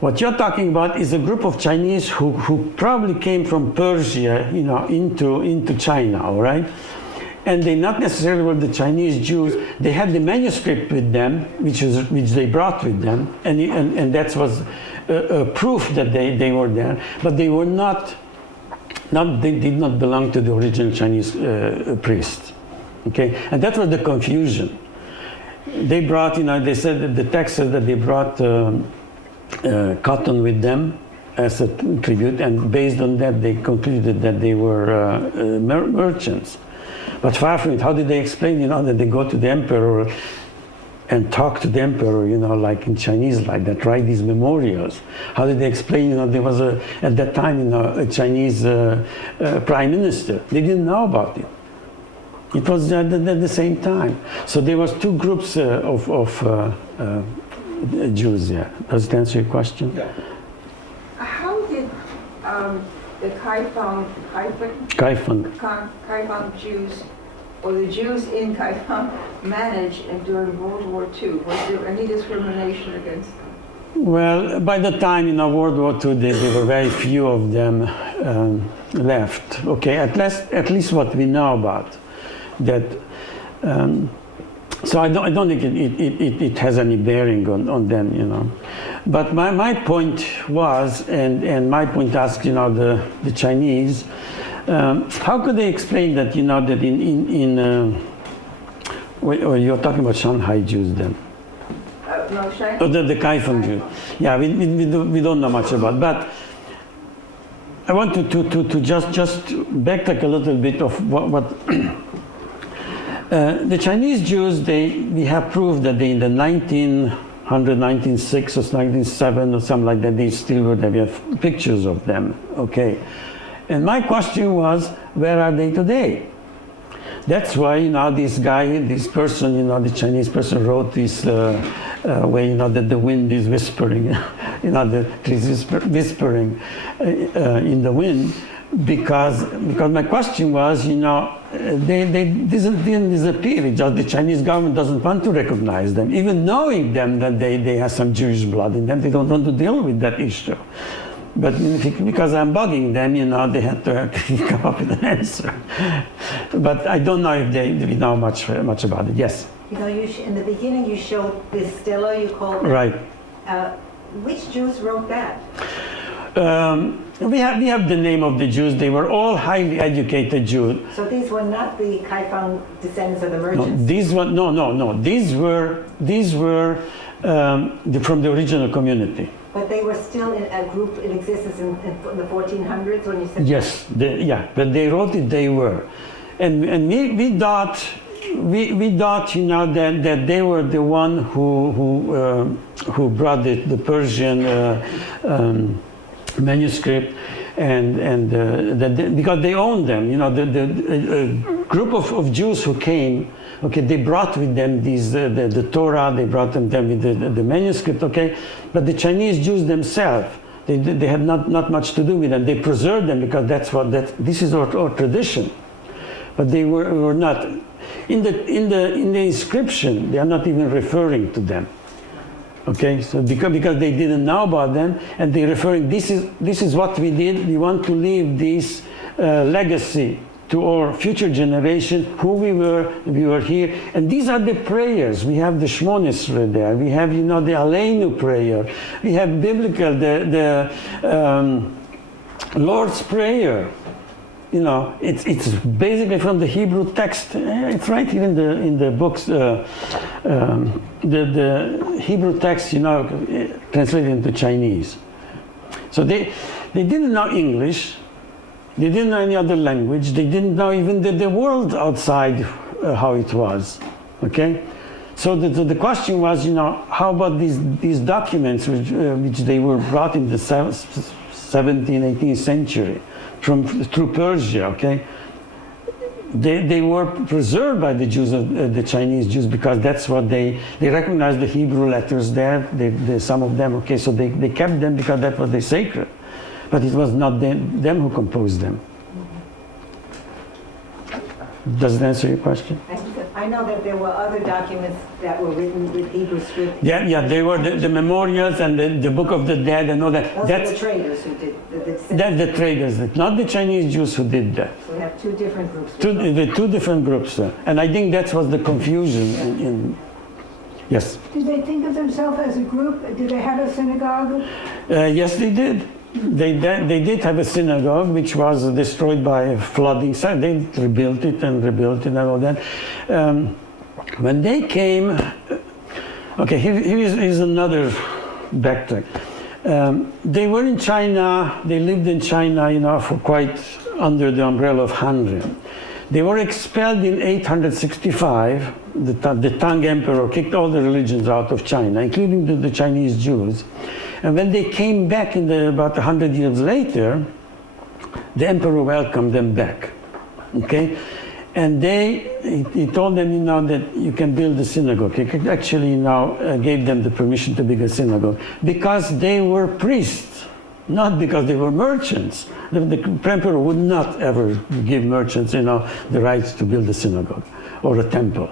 What you're talking about is a group of Chinese who probably came from Persia, into China, all right? And they not necessarily were the Chinese Jews. They had the manuscript with them, which they brought with them, and that was a proof that they were there. But they were they did not belong to the original Chinese priests, okay? And that was the confusion. They brought, they said that the text says that they brought cotton with them as a tribute, and based on that they concluded that they were merchants. But far from it, how did they explain, that they go to the emperor and talk to the emperor, like in Chinese, like that, write these memorials? How did they explain, there was at that time, a Chinese prime minister. They didn't know about it. It was at the same time. So there was two groups of Jews there. Does it answer your question? Yeah. How did the Kaifeng Jews, or the Jews in Kaifeng, manage during World War II? Was there any discrimination against them? Well, by the time in World War II, there were very few of them left. Okay, at least what we know about that. So I don't think it has any bearing on them, But my point was, and my point asked, the Chinese, how could they explain that, that well, you're talking about Shanghai Jews then? No, Shanghai? Oh, the Kaifeng Jews. Yeah, we don't know much about. But I want to just backtrack a little bit of what the Chinese Jews. We have proved that they in the 1906 or 1907 or something like that, they still were there. We have pictures of them. Okay, and my question was, where are they today? That's why this person, the Chinese person wrote this way, that the wind is whispering, the trees is whispering in the wind, because my question was, they didn't disappear. It's just the Chinese government doesn't want to recognize them, even knowing them that they have some Jewish blood in them. They don't want to deal with that issue. But because I'm bugging them, they had to come up with an answer. But I don't know if they know much about it. Yes? In the beginning you showed this stela you called it. Right. Which Jews wrote that? We have the name of the Jews. They were all highly educated Jews. So these were not the Kaifeng descendants of the merchants? No. These were from the original community. But they were still in a group in existence in the 1400s when you said? Yes, but they wrote it. They were, and we thought that they were the one who brought the Persian manuscript, and because they owned them. The group of Jews who came. Okay, they brought with them the Torah. They brought them with the manuscript. Okay, but the Chinese Jews themselves, they had not much to do with them. They preserved them because this is our tradition. But they were not in the inscription. They are not even referring to them. Okay, so because they didn't know about them, and they're referring. This is what we did. We want to leave this legacy to our future generation, who we were here. And these are the prayers. We have the Shmones there. We have, the Aleinu prayer. We have biblical, the Lord's Prayer. It's basically from the Hebrew text. It's right here in the books. The Hebrew text, translated into Chinese. So they didn't know English. They didn't know any other language. They didn't know even the world outside how it was. Okay, so the question was, how about these documents which they were brought in the 17th, 18th century through Persia? Okay, they were preserved by the Jews, the Chinese Jews, because that's what they recognized the Hebrew letters there. Some of them. Okay, so they kept them because that was sacred. But it was not them who composed them. Does it answer your question? I know that there were other documents that were written with Hebrew script. Yeah, they were the memorials and the Book of the Dead and all that. Those are the traders who did the traders, not the Chinese Jews who did that. So we have two different groups. Two different groups. And I think that was the confusion. Yes? Did they think of themselves as a group? Did they have a synagogue? Yes, they did. They did have a synagogue which was destroyed by flooding. So they rebuilt it and all that. When they came, okay, here is another backtrack. They were in China. They lived in China, for quite under the umbrella of Han. They were expelled in 865. The Tang Emperor kicked all the religions out of China, including the Chinese Jews. And when they came back about 100 years later, the emperor welcomed them back. Okay, and he told them, that you can build a synagogue. He actually gave them the permission to build a synagogue because they were priests, not because they were merchants. The emperor would not ever give merchants, the rights to build a synagogue or a temple.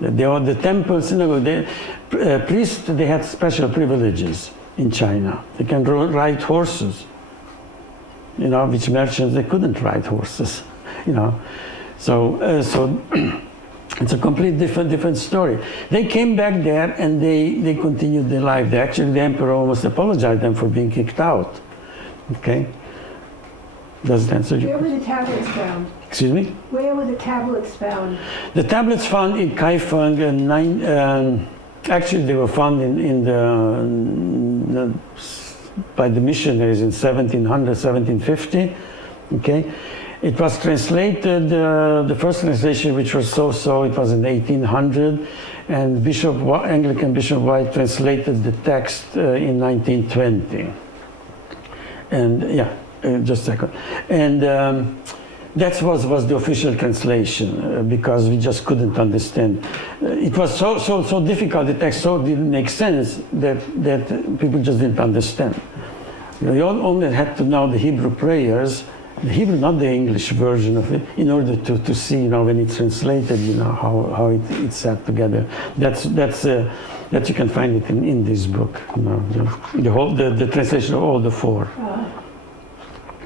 The temple, synagogue, priests, they had special privileges. In China, they can ride horses. Which merchants they couldn't ride horses. So it's a complete different story. They came back there and they continued their life. The emperor almost apologized to them for being kicked out. Okay. Does it answer you? Where were the tablets found? Excuse me? Where were the tablets found? The tablets found in Kaifeng Actually, they were found by the missionaries in 1700, 1750. Okay, it was translated. The first translation, which was so-so, it was in 1800, and Anglican Bishop White translated the text in 1920. And just a second. And that was the official translation because we just couldn't understand. It was so difficult. The text so didn't make sense that people just didn't understand. You only had to know the Hebrew prayers, the Hebrew, not the English version of it, in order to see, when it's translated, how it's set together. That you can find it in this book. The translation of all the four.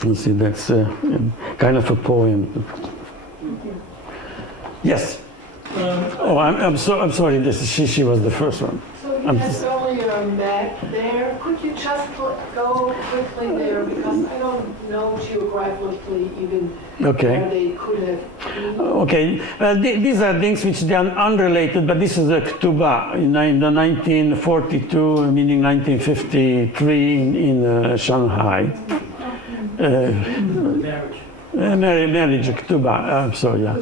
You see, that's kind of a poem. Yes. I'm sorry. She was the first one. So you had earlier map there. Could you just go quickly there because I don't know geographically even where they could have been. Okay. These are things which they are unrelated, but this is a ketubah in the 1942, meaning 1953 in Shanghai. Marriage, ketubah. I'm sorry. Yeah.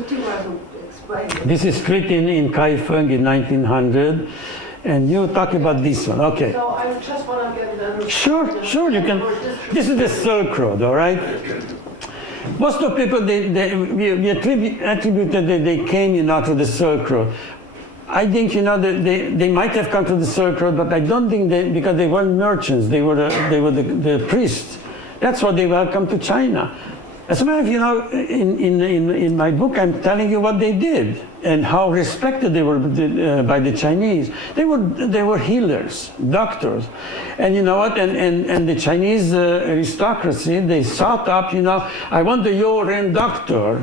This is written in Kaifeng in 1900, and you talk about this one. Okay. So I just want to get an understanding. Sure, you can. This is the Silk Road, all right? Most of people, we attributed that they came, to the Silk Road. I think, they might have come to the Silk Road, but I don't think because they weren't merchants, they were the priests. That's why they welcome to China. As a matter of, in my book, I'm telling you what they did and how respected they were by the Chinese. They were healers, doctors, and you know what? And the Chinese aristocracy, they sought up. I want the Yoren doctor,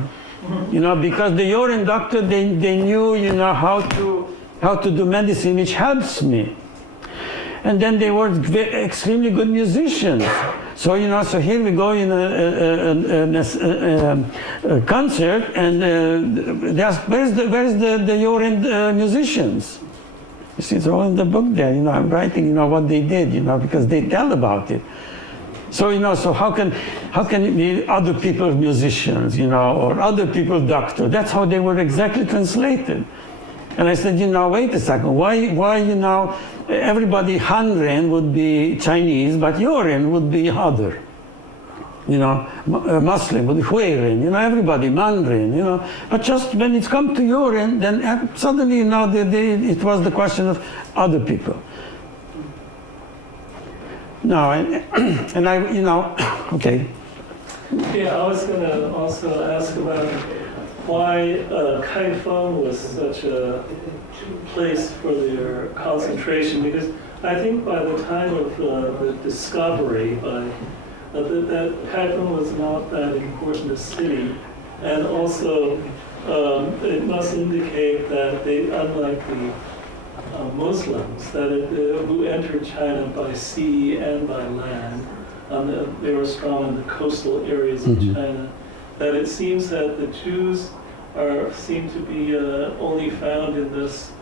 because the Yoren doctor they knew how to do medicine, which helps me. And then they were extremely good musicians. So so here we go in a concert, and where's the Yoren musicians? You see, it's all in the book there. I'm writing, what they did, because they tell about it. So so how can it be other people musicians, or other people doctor? That's how they were exactly translated. And I said, wait a second, why everybody Hanren would be Chinese, but Yoren would be other. Muslim would be Huiren, everybody Mandarin, But just when it's come to Yoren, then suddenly, it was the question of other people. No, and I, okay. Yeah, I was going to also ask about why Kaifeng was such a place for their concentration, because I think by the time of the discovery, that Kaifeng was not that important a city, and also it must indicate that they, unlike the Muslims who entered China by sea and by land, they were strong in the coastal areas of China. That it seems that the Jews seem to be only found in this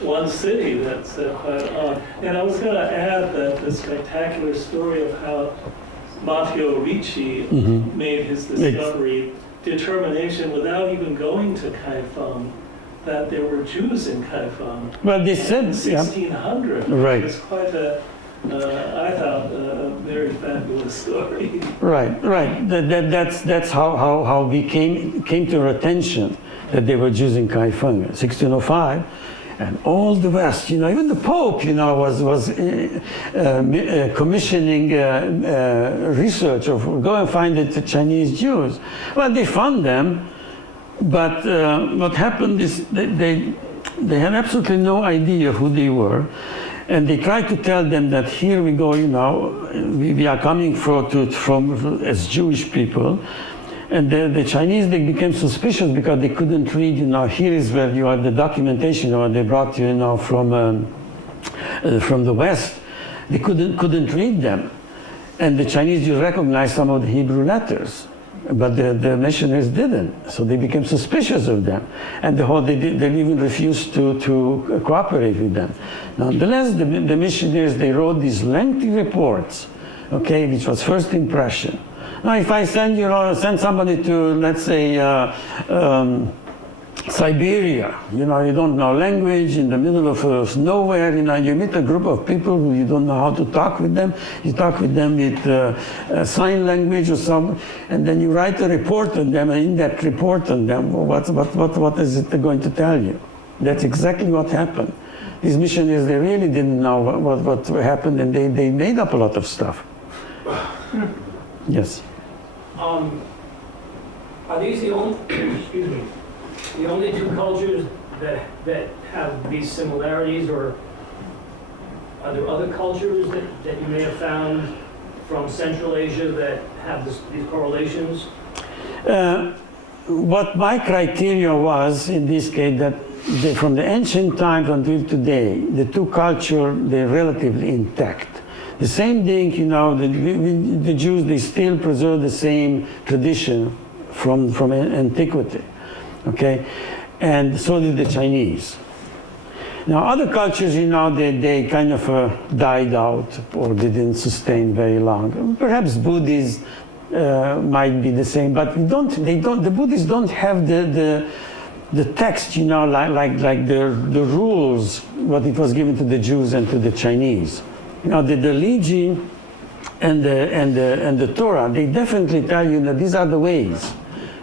one city. That's quite odd. And I was going to add that the spectacular story of how Matteo Ricci made his discovery, determination without even going to Kaifeng, that there were Jews in Kaifeng. Well, they said, 1600. Right. It was quite I thought, a very fabulous story. Right. That's how we came to our attention that they were Jews in Kaifeng, 1605, and all the West, even the Pope, was commissioning research of go and find the Chinese Jews. Well, they found them, but what happened is they had absolutely no idea who they were. And they tried to tell them that here we go, we are coming from as Jewish people. And the Chinese, they became suspicious because they couldn't read, here is where you are the documentation, they brought from the West. They couldn't read them. And the Chinese, you recognize some of the Hebrew letters. but the missionaries didn't. So they became suspicious of them, and they even refused to cooperate with them. Nonetheless, the missionaries, they wrote these lengthy reports, okay, which was first impression. Now, if I send somebody to, let's say, Siberia, you don't know language, in the middle of nowhere, you meet a group of people who you don't know how to talk with them. You talk with them with sign language or something, and then you write a report on them, an in-depth report on them. What is it going to tell you? That's exactly what happened. These missionaries, they really didn't know what happened, and they made up a lot of stuff. Yes. Are these the only, excuse me, the only two cultures that have these similarities, or are there other cultures that you may have found from Central Asia that have these correlations? What my criteria was in this case, that from the ancient times until today, the two cultures, they're relatively intact. The same thing, the Jews, they still preserve the same tradition from antiquity, okay? And so did the Chinese. Now, other cultures, they kind of died out or they didn't sustain very long. Perhaps Buddhists might be the same, but the Buddhists don't have the text, like the rules, what it was given to the Jews and to the Chinese. The Liji and the Torah, they definitely tell you that these are the ways.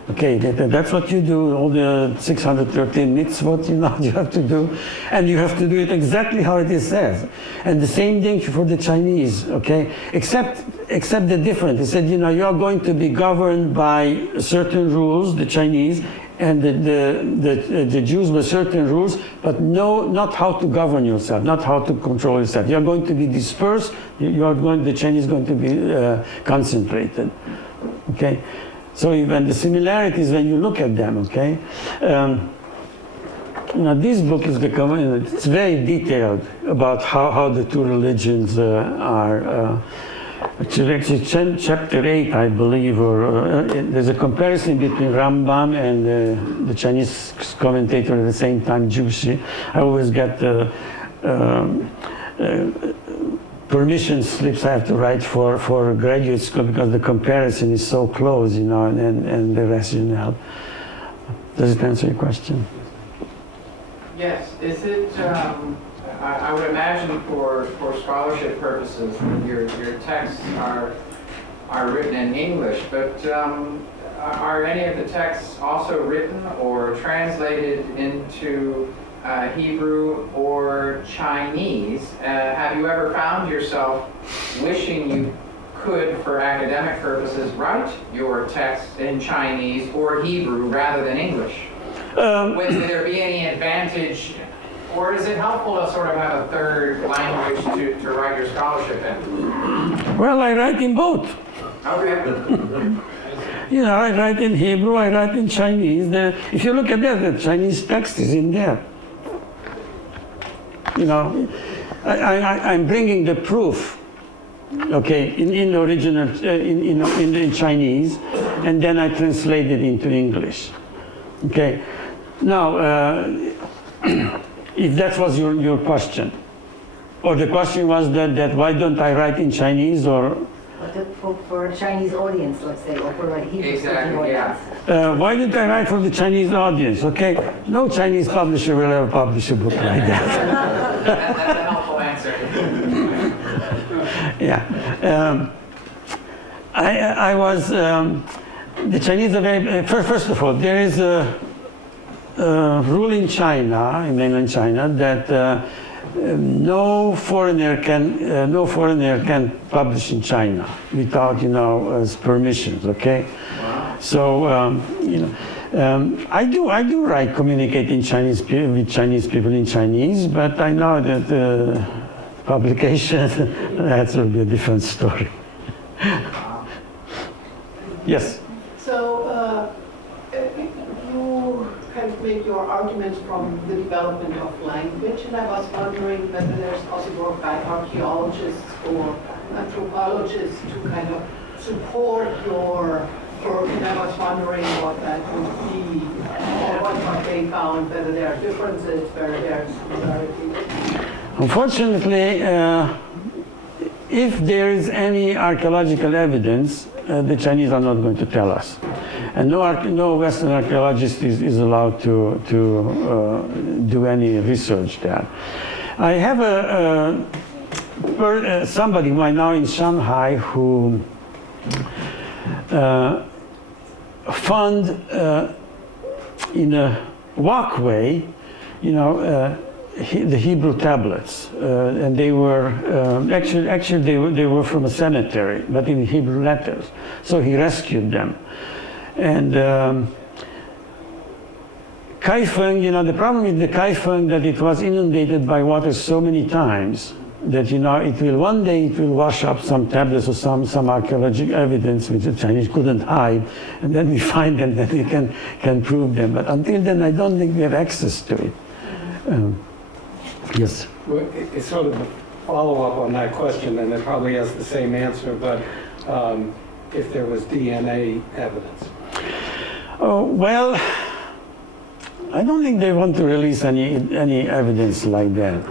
Okay, that's what you do, all the 613 mitzvot, you have to do, and you have to do it exactly how it is says. And the same thing for the Chinese, okay? Except the difference. He said, you are going to be governed by certain rules, the Chinese, and the Jews with certain rules, but not how to govern yourself, not how to control yourself. You're going to be dispersed, the Chinese is going to be concentrated, okay? So even the similarities, when you look at them, okay? This book is it's very detailed about how the two religions are. Actually, chapter 8, I believe, or there's a comparison between Rambam and the Chinese commentator at the same time, Jushi. I always get permission slips I have to write for graduate school because the comparison is so close, and the rationale. Does it answer your question? Yes. Is it? I would imagine for scholarship purposes, your texts are written in English, but are any of the texts also written or translated into Hebrew or Chinese? Have you ever found yourself wishing you could, for academic purposes, write your texts in Chinese or Hebrew rather than English? Would there be any advantage, or is it helpful to sort of have a third language to write your scholarship in? Well, I write in both. Okay. I write in Hebrew, I write in Chinese. If you look at that, the Chinese text is in there. I'm bringing the proof, okay, in the original, in Chinese, and then I translate it into English. Okay. Now, if that was your question, or the question was that why don't I write in Chinese, or for a Chinese audience, let's say, or for a Hebrew-speaking audience. Why did I write for the Chinese audience? Okay, no Chinese publisher will ever publish a book like that. That's a helpful answer. Yeah. I was, the Chinese are very, first of all, there is a rule in China, in mainland China, that no foreigner can publish in China without permissions. Okay, wow. So I do write, communicate in Chinese with Chinese people in Chinese, but I know that publication that will be a different story. Yes. So you kind of make your argument from the development of language, and I was wondering whether there's also work by archaeologists or anthropologists to kind of support your And I was wondering what that would be, or what they found, whether there are differences, whether there are similarities. Unfortunately, if there is any archaeological evidence, the Chinese are not going to tell us. And no Western archaeologist is allowed to do any research there. I have somebody right now in Shanghai who found in a walkway, the Hebrew tablets, and they were actually they were from a cemetery, but in Hebrew letters. So he rescued them, and Kaifeng, the problem with the Kaifeng that it was inundated by water so many times that one day it will wash up some tablets or some archaeological evidence which the Chinese couldn't hide, and then we find them, then we can prove them. But until then, I don't think we have access to it. Yes. Well, it's sort of a follow-up on that question, and it probably has the same answer, but if there was DNA evidence. Oh, well, I don't think they want to release any evidence like that.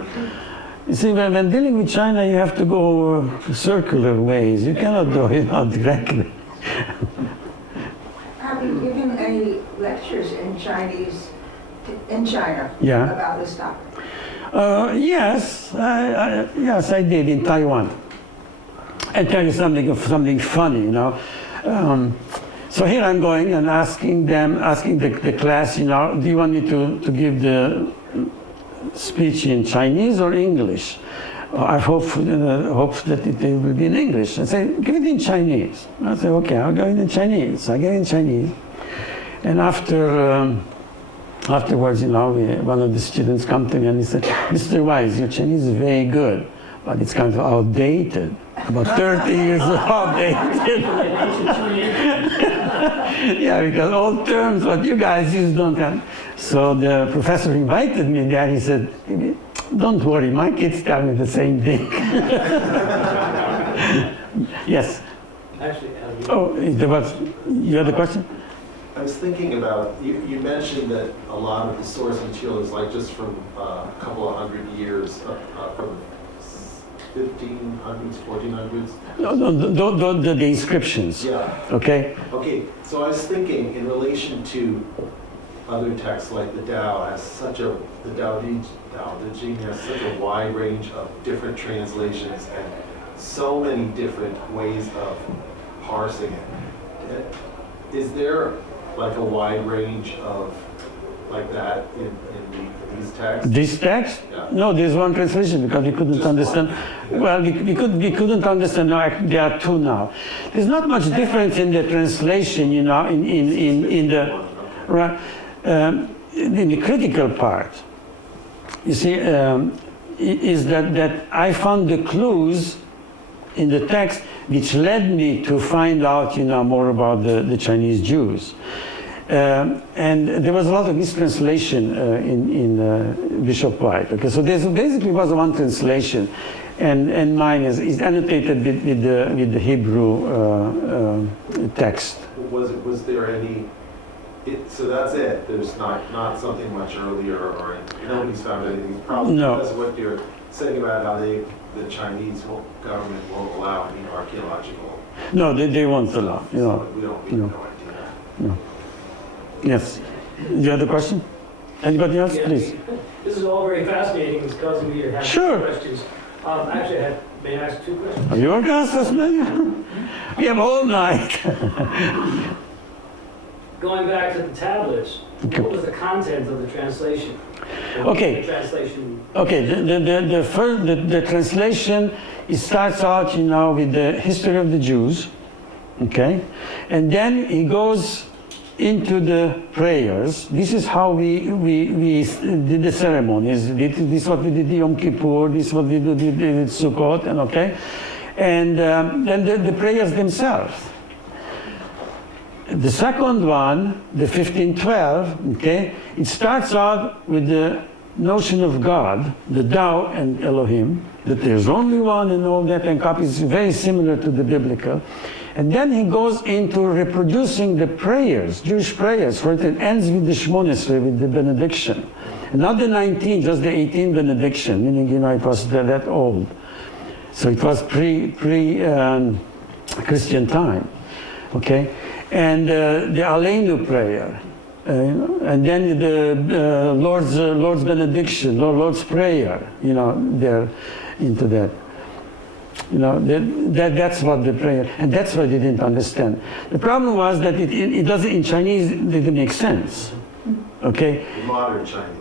You see, when dealing with China, you have to go circular ways. You cannot do it directly. Have you given any lectures in Chinese, in China, Yeah. about this topic? Yes, yes, I did in Taiwan. I'll tell you something funny, So here I'm going and asking the class, do you want me to give the speech in Chinese or English? I hope that it will be in English. I say, give it in Chinese. I say, okay, I'll go in Chinese. I get in Chinese. And afterwards, one of the students come to me and he said, Mr. Weisz, your Chinese is very good, but it's kind of outdated. About 30 years outdated. Yeah, because all terms what you guys use don't have. So the professor invited me there. He said, don't worry, my kids tell me the same thing. Yes. Actually, you had a question? I was thinking about, you mentioned that a lot of the source material is like just from a couple of hundred years, from 1500s, 1400s. No, the inscriptions. Yeah. Okay. Okay, so I was thinking in relation to other texts like the Tao the Tao Te Ching has such a wide range of different translations and so many different ways of parsing it. Is there like a wide range of like that in these texts? This text? Yeah. No, there's one translation because we couldn't understand. Yeah. Well, we couldn't understand. No, there are two now. There's not much difference in the translation, in the right, in the critical part. You see, is that I found the clues in the text which led me to find out, more about the Chinese Jews. And there was a lot of mistranslation in Bishop White. Okay, so there basically was one translation, and mine is annotated with the Hebrew text. Was there any? So that's it. There's not something much earlier, or nobody's found anything. Probably No. Because of what you're saying about how the Chinese government won't allow any archaeological. No, they won't allow. So we have no idea. No. Yes. You have a question? Anybody else, Yeah, please? This is all very fascinating. It's causing me to have Sure. questions. Actually, may I ask two questions? Are you Augustus, man? We have all night. Going back to the tablets, what was the content of the translation? Okay. The translation. Okay, the translation, it starts out, with the history of the Jews, okay? And then it goes into the prayers. This is how we did the ceremonies. This is what we did Yom Kippur, this is what we did Sukkot, and okay? And then the prayers themselves. The second one, the 1512, okay, it starts out with the notion of God, the Tao and Elohim, that there's only one and all that, and copies very similar to the biblical. And then he goes into reproducing the prayers, Jewish prayers. For instance, it ends with the Shmon Esrei, with the benediction. Not the 19, just the 18 benediction, meaning, you know, it was that old. So it was pre-Christian time, okay? And the Aleinu prayer, and then the Lord's benediction, Lord's prayer, you know, they're into that. You know, that's what the prayer, and that's what they didn't understand. The problem was that it doesn't, in Chinese, it didn't make sense, okay? Modern Chinese.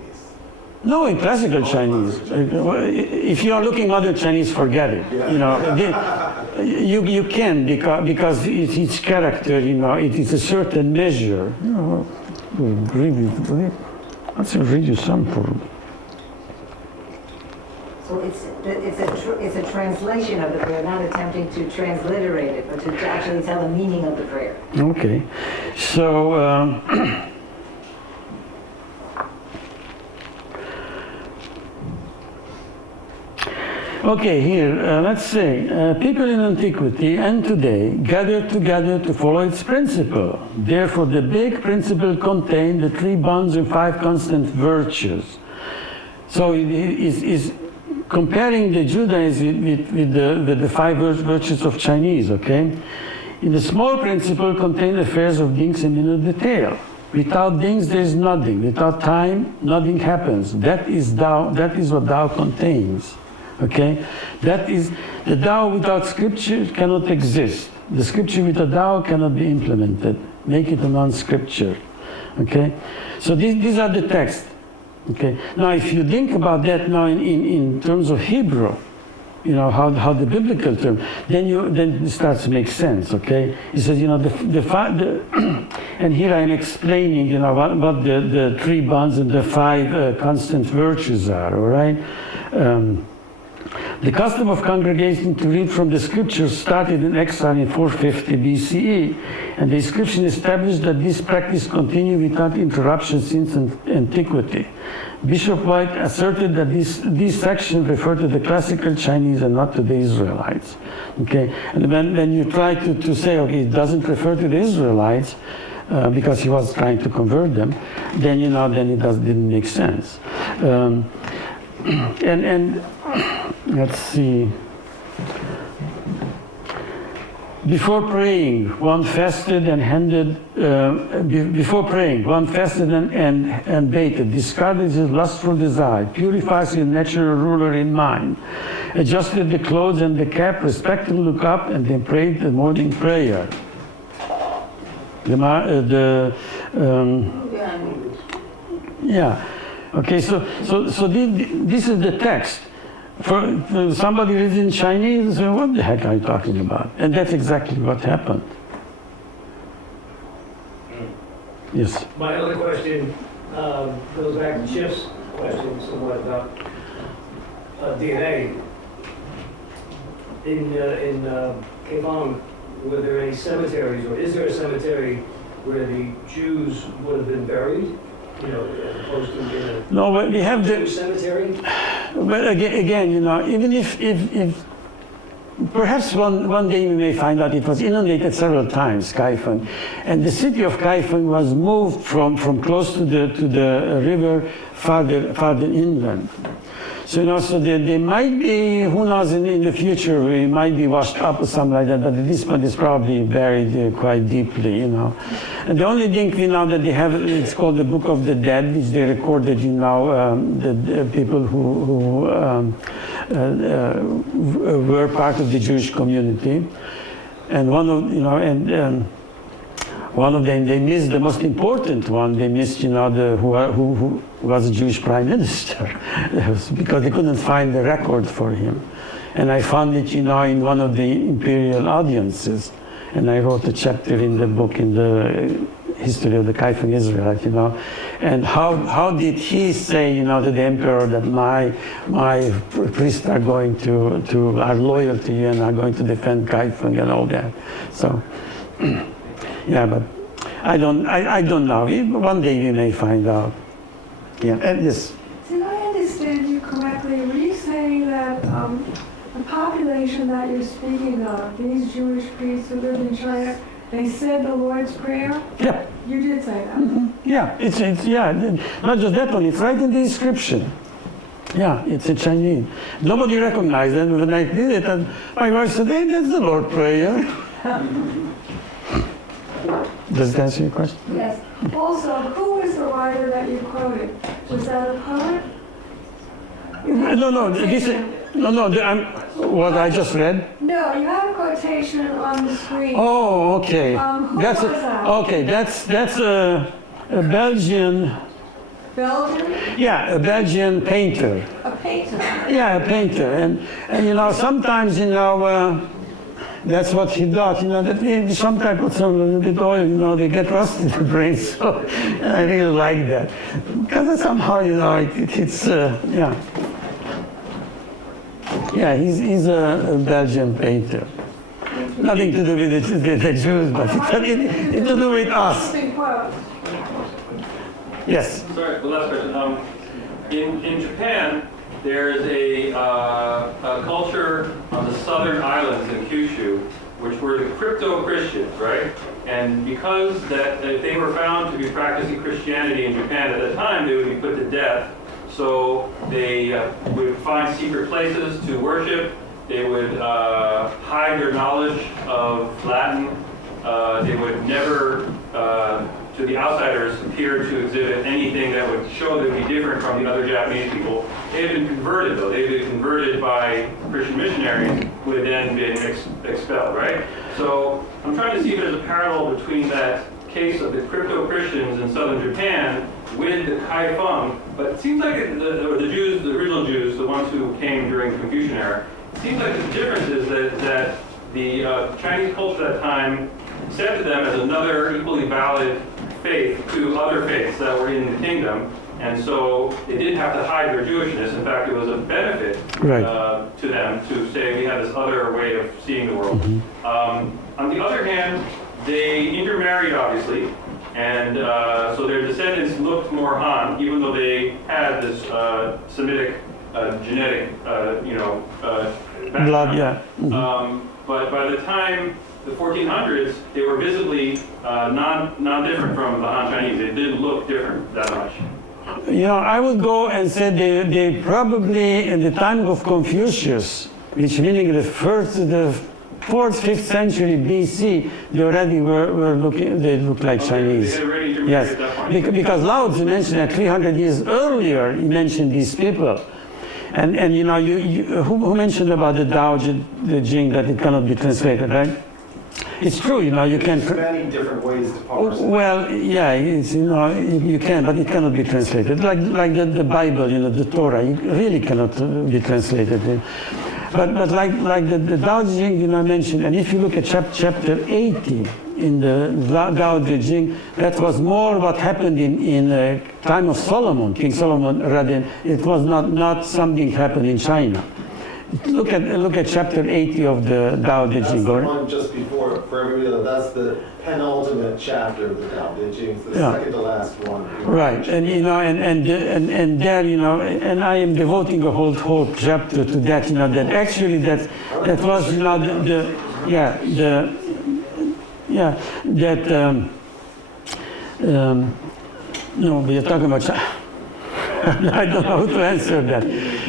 No, in classical Chinese. If you are looking modern Chinese, forget it. You know, you can, because it's each character, you know, it is a certain measure. You know, let's read you some for. So it's a translation of the prayer, not attempting to transliterate it, but to actually tell the meaning of the prayer. Okay, so. Okay, here, let's say, people in antiquity and today gathered together to follow its principle. Therefore, the big principle contained the 3 bonds and 5 constant virtues. So it is comparing the Judaism with the 5 virtues of Chinese, okay? In the small principle contained affairs of beings and inner detail. Without things, there is nothing. Without time, nothing happens. That is Tao, that is what Tao contains. Okay, that is, the Tao without scripture cannot exist. The scripture without Tao cannot be implemented. Make it a non-scripture. Okay, so these are the texts. Okay, now if you think about that now in terms of Hebrew, you know how the biblical term, then it starts to make sense. Okay, he says, you know, and here I'm explaining, you know, what the 3 bonds and the 5 constant virtues are. All right. The custom of congregation to read from the scriptures started in exile in 450 BCE, and the inscription established that this practice continued without interruption since antiquity. Bishop White asserted that this section referred to the classical Chinese and not to the Israelites. Okay, and when you try to say, okay, it doesn't refer to the Israelites, because he was trying to convert them, then, you know, then it didn't make sense. And let's see. Before praying, one fasted and bathed, discarded his lustful desire, purifies his natural ruler in mind, adjusted the clothes and the cap, respectfully looked up, and then prayed the morning prayer. Yeah. Okay, so this is the text. For somebody reads in Chinese and says, what the heck are you talking about? And that's exactly what happened. Yes? My other question goes back to Chip's question somewhat about DNA. In Kevang, were there any cemeteries, or is there a cemetery where the Jews would have been buried? You know, as opposed to in a no, but we have the cemetery. But again, you know, even if perhaps one day we may find out it was inundated several times, Kaifeng, and the city of Kaifeng was moved from close to the river farther inland. So, you know, so they might be, who knows, in the future, we might be washed up or something like that, but this one is probably buried quite deeply, you know. And the only thing we know that they have, it's called the Book of the Dead, which they recorded, you know, the people who were part of the Jewish community. And one of, you know, one of them, they missed the most important one. They missed, you know, who was a Jewish prime minister, because they couldn't find the record for him. And I found it, you know, in one of the imperial audiences. And I wrote a chapter in the book, in the history of the Kaifeng Israelite, you know. And how did he say, you know, to the emperor that my priests are going are loyal to you and are going to defend Kaifeng and all that. So. Yeah, but I don't know. One day we may find out. Yeah, and yes. Did I translation that you're speaking of, these Jewish priests who lived in China, they said the Lord's Prayer? Yeah. You did say that? Yeah, it's not just that one, it's right in the inscription. Yeah, it's in Chinese. Nobody recognized it when I did it, and my wife said, hey, that's the Lord's Prayer. Does that answer your question? Yes. Also, who was the writer that you quoted? Was that a poet? What I just read? No, you have a quotation on the screen. Oh, okay. Who That's was that? okay. That's a Belgian. Belgian? Yeah, a Belgian painter. A painter? Yeah, a painter, and sometimes that's what he does. That he sometimes puts a little bit oil. They get rusty the brains. So I really like that because somehow it's yeah. Yeah, he's a Belgian painter. Nothing to do with the Jews, but it to do with us. Yes. Sorry, the last question. In Japan, there's a culture on the southern islands in Kyushu, which were the crypto-Christians, right? And because that if they were found to be practicing Christianity in Japan at that time, they would be put to death. So they would find secret places to worship. They would hide their knowledge of Latin. They would never, to the outsiders, appear to exhibit anything that would show they would be different from the other Japanese people. They had been converted, though. They had been converted by Christian missionaries who had then been expelled, right? So I'm trying to see if there's a parallel between that case of the crypto-Christians in southern Japan with the Kaifeng, but it seems like the Jews, the original Jews, the ones who came during the Confucian era, it seems like the difference is that the Chinese culture at that time accepted them as another equally valid faith to other faiths that were in the kingdom, and so they didn't have to hide their Jewishness. In fact, it was a benefit to them to say we have this other way of seeing the world. On the other hand, they intermarried, obviously, and so their descendants looked more Han, even though they had this Semitic genetic, background. Blood, yeah. But by the time the 1400s, they were visibly non-different from the Han Chinese. They didn't look different that much. I would go and say they probably, in the time of Confucius, which meaning the 4th, 5th century BC, they already they looked like Chinese. They had already Yes, at that point. because Lao Tzu mentioned that 300 years earlier, he mentioned these people. And who mentioned about the Tao Te Ching that it cannot be translated, right? It's true, you can. There's many different ways to parse it. Well, yeah, you can, but it cannot be translated. Like the Bible, the Torah, it really cannot be translated. But like the Tao Te Ching, mentioned, and if you look at chapter 80 in the Tao Te Ching, that was more what happened in the time of Solomon, King Solomon. Rather, it was not something happened in China. Look at chapter 80 of the Tao Te Ching. That's the one just before, for everybody, that's the penultimate chapter of the Tao Te Ching. It's the second to last one. Right, and there, and I am devoting a whole chapter to that. That actually that was, no, we are talking about. I don't know how to answer that.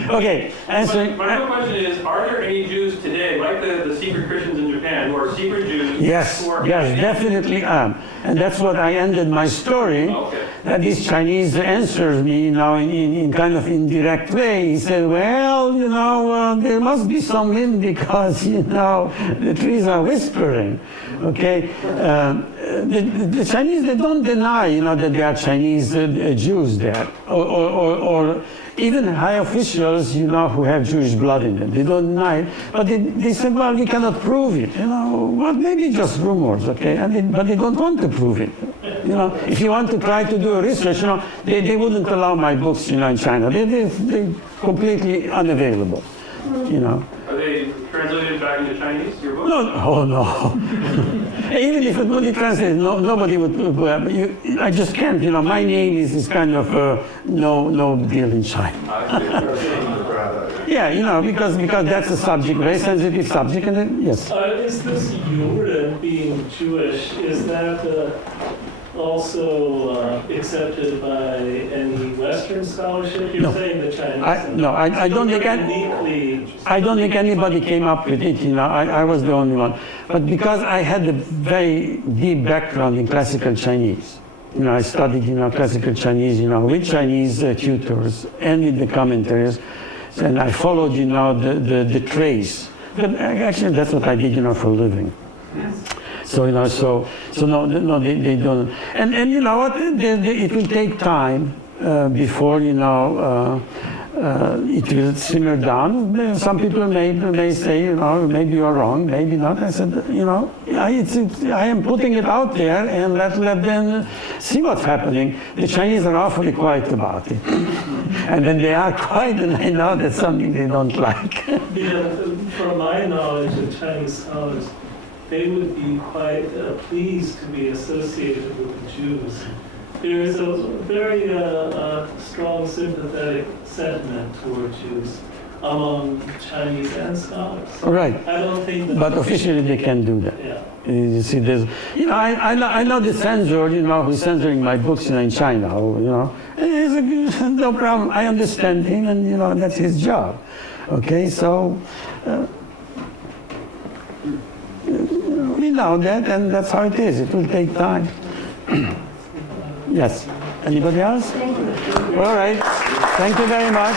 Okay, answering. My real question is, are there any Jews today, like the secret Christians in Japan, who are secret Jews? Yes, definitely am. And that's what I ended my story. Okay. That this Chinese answers me now in kind of indirect way. He said, well, there must be some wind because, the trees are whispering. Okay? The Chinese, they don't deny, that there are Chinese Jews there. Or even high officials, who have Jewish blood in them. They don't deny it. But they said, well, we cannot prove it. Well, maybe just rumors, okay? But they don't want to prove it. If you want to try to do a research, they wouldn't allow my books, in China. They're completely unavailable, Are they translated back into Chinese, your book? No. Even if it would be translated, nobody would. I just can't. My name is kind of no deal in China. Yeah, because that's a subject, very sensitive subject, and then, yes. Is this Jordan being Jewish, is that also accepted by any Western scholarship? You're saying the Chinese. I don't think I don't think anybody came up with it. I was the only one. But because I had a very deep background in classical Chinese, I studied classical Chinese, with Chinese tutors and with the commentaries, and I followed the trace. But actually, that's what I did for a living. So no, they don't. And you know what? It will take time before it will simmer down. Some people may say, maybe you are wrong, maybe not. I said, I am putting it out there, and let them see what's happening. The Chinese are awfully quiet about it, and when they are quiet, and I know that's something they don't like. Yeah, from my knowledge of Chinese scholars, they would be quite pleased to be associated with the Jews. There is a very strong sympathetic sentiment toward Jews among Chinese and scholars. Right. I don't think that. But officially they can do that. Yeah. You see, there's, I know the censor, who's censoring my books in China, no problem. I understand him, and that's his job. Okay, so. We know that, and that's how it is. It will take time. Yes. Anybody else? Thank you. All right. Thank you very much.